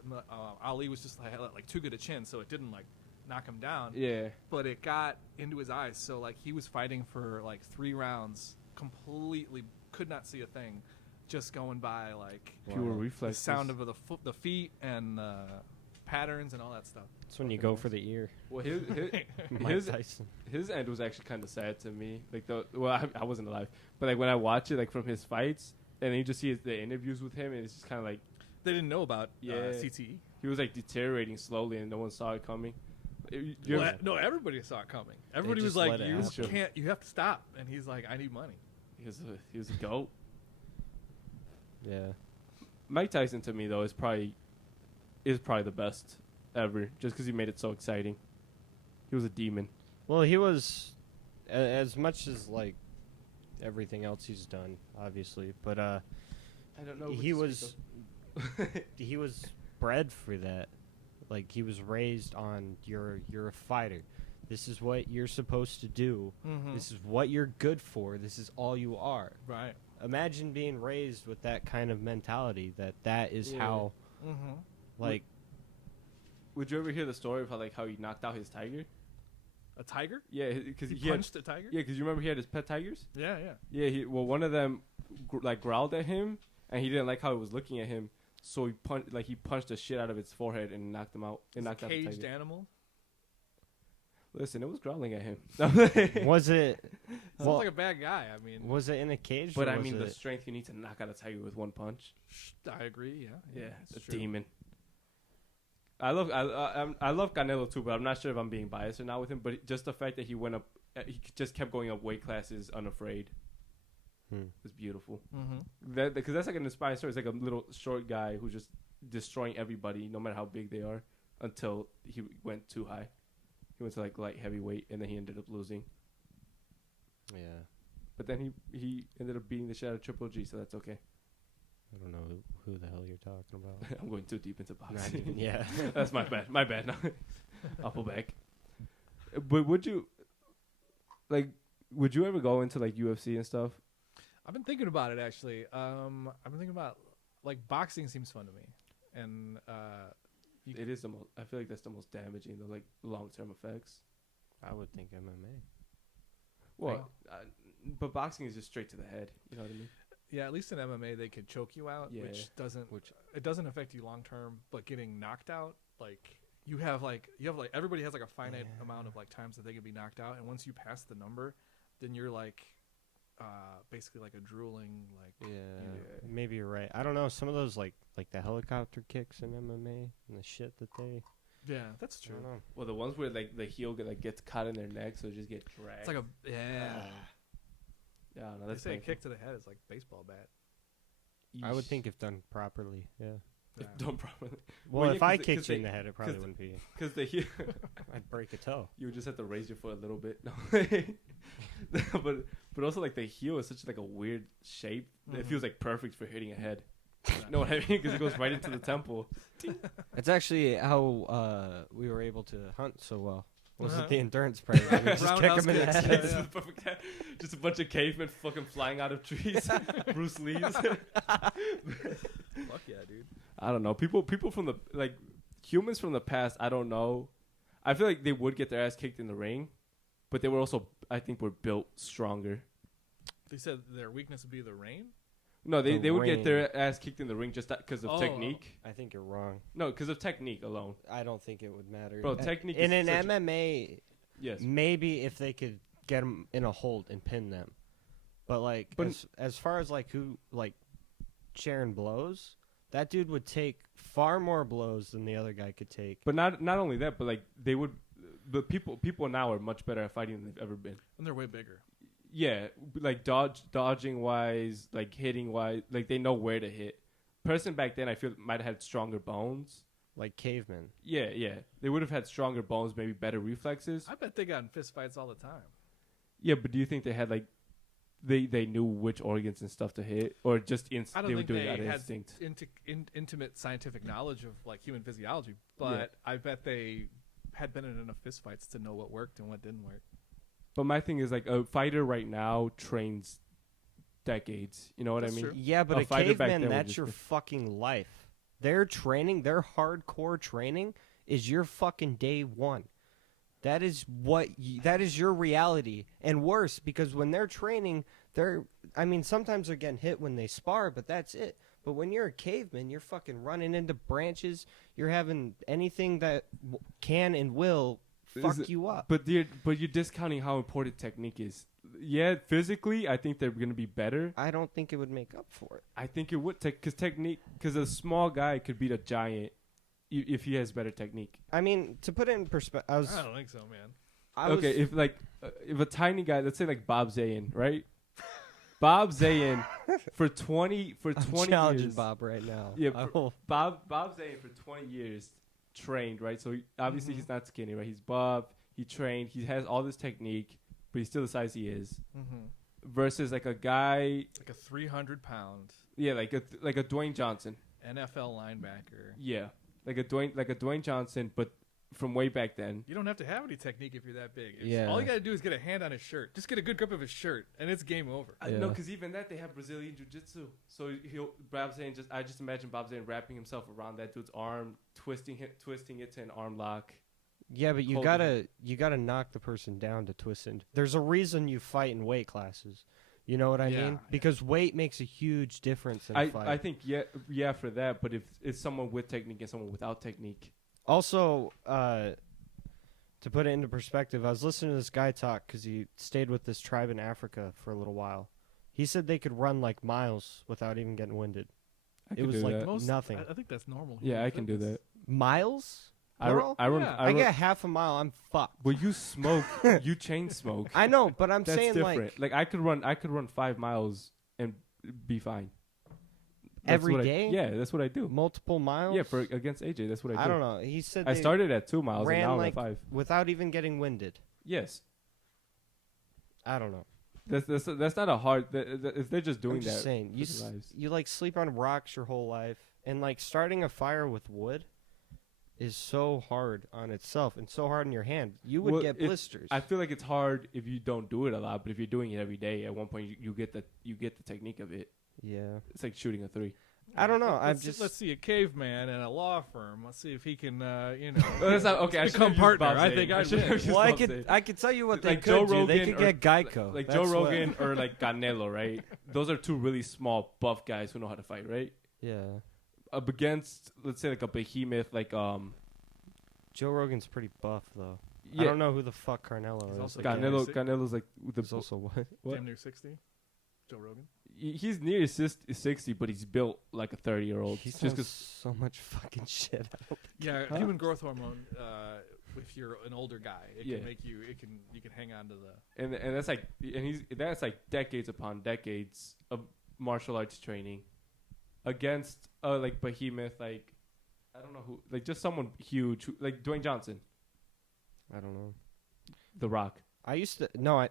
Ali was just like too good a chin, so it didn't like knock him down. Yeah. But it got into his eyes, so like he was fighting for like 3 rounds, completely could not see a thing, just going by like Pure Wow. the reflexes. sound of the feet and patterns and all that stuff. That's when you go for the ear. Well, Mike his Tyson. his end was actually kind of sad to me. Like I wasn't alive, but like when I watch it, like from his fights, and then you just see the interviews with him, and it's just kind of like They didn't know about Yeah. CTE. he was like deteriorating slowly, and no one saw it coming. No, everybody saw it coming. Everybody was just like, let it "You happen. can't. You have to stop." And he's like, "I need money." He was a goat. Yeah. Mike Tyson to me though is probably the best ever, just because he made it so exciting. He was a demon. Well, he was as much as like everything else he's done, obviously, but I don't know. he was he was bred for that. Like he was raised on you're a fighter. This is what you're supposed to do. Mm-hmm. This is what you're good for. This is all you are. Right. Imagine being raised with that kind of mentality that is Yeah. how Mm-hmm. like Would you ever hear the story of how he knocked out his tiger? A tiger? Yeah, because He punched a tiger? Yeah, because you remember he had his pet tigers. Yeah, yeah. Yeah, one of them growled at him, and he didn't like how it was looking at him, so he punched the shit out of its forehead and knocked him out. And knocked out the Caged tiger. animal? Listen, it was growling at him. was it Sounds like a bad guy. I mean, was it in a cage? But or I was mean, the it- strength you need to knock out a tiger with one punch. I agree. Yeah. Yeah, it's a true. demon. I love Canelo too, but I'm not sure if I'm being biased or not with him. But just the fact that he went up, he just kept going up weight classes unafraid. Was beautiful. Mm-hmm. Because that's like an inspiring story. It's like a little short guy who's just destroying everybody, no matter how big they are, until he went too high. He went to like light heavyweight, and then he ended up losing. Yeah. But then he ended up beating the shit out of Triple G, so that's okay. I don't know who the hell you're talking about. I'm going too deep into Not boxing. even- yeah. That's my bad. My bad. I'll pull back. But would you ever go into like UFC and stuff? I've been thinking about it actually. I've been thinking about like boxing seems fun to me, and It is the most. I feel like that's the most damaging, the like long-term effects. I would think MMA. Well, but boxing is just straight to the head. You know what I mean? yeah, at least in MMA they could choke you out, Yeah. which doesn't affect you long term. But getting knocked out, like you have like everybody has like a finite Yeah. amount of like times that they can be knocked out, and once you pass the number, then you're like basically like a drooling like. Yeah, maybe you're right. I don't know. Some of those like the helicopter kicks in MMA and the shit that they. Yeah, that's I true. don't know. Well, the ones where like the heel gets caught in their neck, so it just get dragged. It's like a yeah. Yeah, no, They that's say a painful. kick to the head is like baseball bat. I would Yeesh. think if done properly. Yeah. Yeah. Don't properly. Well, Well, yeah, if I 'cause kicked you they- in the head, it probably 'cause wouldn't be. Because the heel, I'd break a toe. you would just have to raise your foot a little bit. No. but also like the heel is such like a weird shape. It feels like perfect for hitting a head. You know what I mean? Because it goes right into the temple. It's actually how we were able to hunt so well. Wasn't Uh-huh. the endurance program? We just kick Roundhouse them in the kicks, head. This is the perfect head. Just a bunch of cavemen fucking flying out of trees. Bruce Lee's. Fuck yeah, dude. I don't know. People from the like humans from the past. I don't know. I feel like they would get their ass kicked in the ring, but they were also, I think, were built stronger. They said their weakness would be the rain. No, The they would get ring. their ass kicked in the ring just because of Oh. technique. I think you're wrong. No, because of technique alone. I don't think it would matter. Bro, technique in is an such- MMA, Yes. maybe if they could get them in a hold and pin them, but like But- as far as like who like sharing blows, that dude would take far more blows than the other guy could take. But not only that, but like they would. But people now are much better at fighting than they've ever been. And they're way bigger. Yeah, like dodging wise, like hitting wise, like they know where to hit. Person back then, I feel might have had stronger bones. Like cavemen. Yeah, they would have had stronger bones, maybe better reflexes. I bet they got in fist fights all the time. Yeah, but do you think they had like they knew which organs and stuff to hit, or just I don't they were think doing they it out of had instinct? intimate scientific knowledge of like human physiology, but I bet they had been in enough fist fights to know what worked and what didn't work. But my thing is like a fighter right now trains decades. You know what That's I mean? true. Yeah, but A a fighter back caveman, then would that's just your be- fucking life. Their training, their hardcore training is your fucking day one. That is that is your reality. And worse, because when they're training, sometimes they're getting hit when they spar, but that's it. But when you're a caveman, you're fucking running into branches. You're having anything that can and will fuck you up. But you're discounting how important technique is. Yeah, physically, I think they're gonna be better. I don't think it would make up for it. I think it would because a small guy could beat a giant if he has better technique. I mean, to put it in perspective, I don't think so, man. Okay, if a tiny guy, let's say like Bob Zayn, right? Bob Zayn for 20 I'm challenging years. Bob right now. Yeah, I will- Bob Zayn for 20 years trained, right? So obviously he's not skinny, right? He's buff. He trained. He has all this technique, but he's still the size he is. Mm-hmm. Versus like a guy, Like a 300-pound yeah, like a Dwayne Johnson. NFL linebacker. Yeah, like a Dwayne Johnson, but from way back then. You don't have to have any technique if you're that big. Yeah. All you got to do is get a hand on his shirt. Just get a good grip of his shirt, and it's game over. No, Yeah. because even that they have Brazilian jiu-jitsu. So I just imagine Bob Zayn wrapping himself around that dude's arm, twisting it to an arm lock. Yeah, but you Holding gotta knock the person down to twist it. There's a reason you fight in weight classes. You know what I Yeah, mean? yeah. Because weight makes a huge difference in a fight. I think yeah for that, but if it's someone with technique and someone without technique. Also, to put it into perspective, I was listening to this guy talk because he stayed with this tribe in Africa for a little while. He said they could run like miles without even getting winded. I It could was do like that. nothing. I think that's normal. Yeah, human I can do fitness. that. Miles? I Plural? run. Yeah. I get half a mile, I'm fucked. Well, you smoke. You chain smoke. I know, but I'm That's saying different. like I could run 5 miles and be fine. every what day? Yeah, that's what I do. multiple miles. Yeah, for against AJ, that's what I do. I don't know. He said I they started at 2 miles and ran now I'm like at 5. without even getting winded. Yes, I don't know. that's not a hard. If they're just doing I'm just that, saying, with their lives. you like sleep on rocks your whole life, and like starting a fire with wood is so hard on itself and so hard in your hand. You would Well, get blisters. I feel like it's hard if you don't do it a lot, but if you're doing it every day, at one point you get the technique of it. yeah, It's like shooting a 3. I don't know. Let's see a caveman in a law firm. Let's see if he can, you know, Oh, that's not, okay, I become should've used partner. Bob I Zane. think I'd should've win. used well, Bob Zane. I could tell you what they Like could Joe do. They Rogan could get Geico. Like That's Joe what- Rogan or like Canelo, right? Those are two really small, buff guys who know how to fight, right? Yeah, Up against, let's say, like a behemoth, like Joe Rogan's pretty buff though. yeah, I don't know who the fuck Carnelo He's is. also Again. Canelo- Canelo's like the He's also what? What? damn near 60. Joe Rogan. He's near 60, but he's built like a 30-year-old. He Just sounds 'cause so much fucking shit. I don't Yeah, Huh? human growth hormone. If you're an older guy, it Yeah. can make you. You can hang on to the. and that's like decades upon decades of martial arts training against like behemoth, like I don't know who, like just someone huge, like Dwayne Johnson, I don't know. The Rock. I used to no.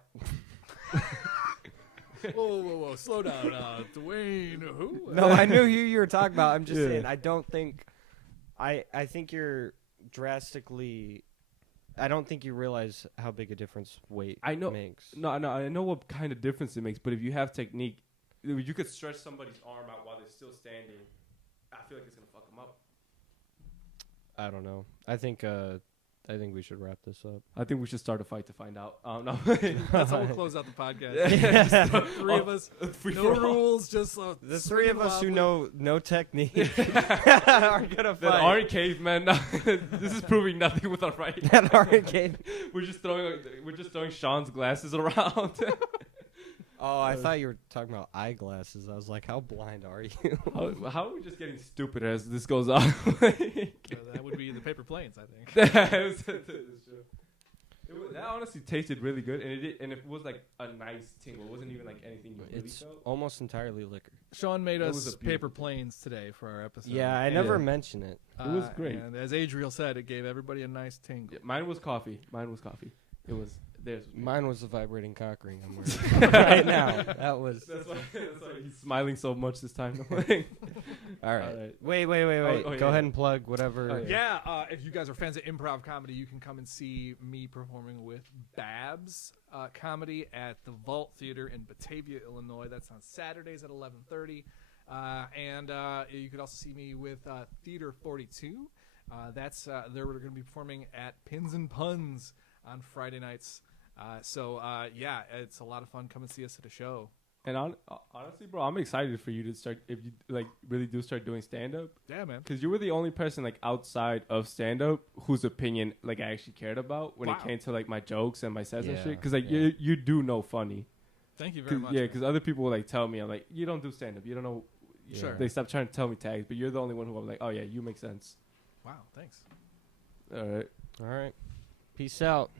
Whoa! Slow down, Dwayne. Who? No, I knew who you were talking about. I'm just Yeah. saying. I don't think. I think you're drastically. I don't think you realize how big a difference weight I know. makes. No, I know what kind of difference it makes, but if you have technique, you could stretch somebody's arm out while they're still standing. I feel like it's gonna fuck them up. I don't know. I think we should wrap this up. I think we should start a fight to find out. No. That's how we'll close out the podcast. Yeah. Just the three of us. Free No for all. rules. Just The three of us who wildly. know no technique are gonna That fight. aren't cavemen. This is proving nothing with our fight. That aren't game. We're just throwing Sean's glasses around. Oh, I thought you were talking about eyeglasses. I was like, how blind are you? how are we just getting stupider as this goes on? That would be the paper planes, I think. That honestly tasted really good, and it was like a nice tingle. It wasn't even like anything you really It's felt. almost entirely liquor. Sean made It us was a paper beautiful planes today for our episode. Yeah, I And, never mention it. It was great. And as Adriel said, it gave everybody a nice tingle. Yeah, mine was coffee. It was theirs. Mine was the vibrating cock ring I'm wearing right now. That was That's why he's smiling so much this time. all right. All right. Wait. Oh, Go yeah. ahead and plug whatever. Oh, yeah. Yeah, if you guys are fans of improv comedy, you can come and see me performing with Babs Comedy at the Vault Theater in Batavia, Illinois. That's on Saturdays at 11:30. And you could also see me with Theater 42. They're going to be performing at Pins and Puns on Friday nights. Yeah, it's a lot of fun. Come and see us at a show. And honestly, bro, I'm excited for you to start, if you like really do start doing stand up, Yeah, man. because you were the only person like outside of stand up whose opinion like I actually cared about when it Wow. came to like my jokes and my sets and Yeah, shit. Because like yeah. you do know funny. Thank you very much. Yeah, man. because other people will like tell me, I'm like, you don't do stand up, you don't know. Sure. They stop trying to tell me tags, but you're the only one who I'm like, oh yeah, you make sense. Wow, thanks. All right. All right. Peace out.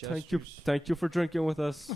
Thank you for drinking with us.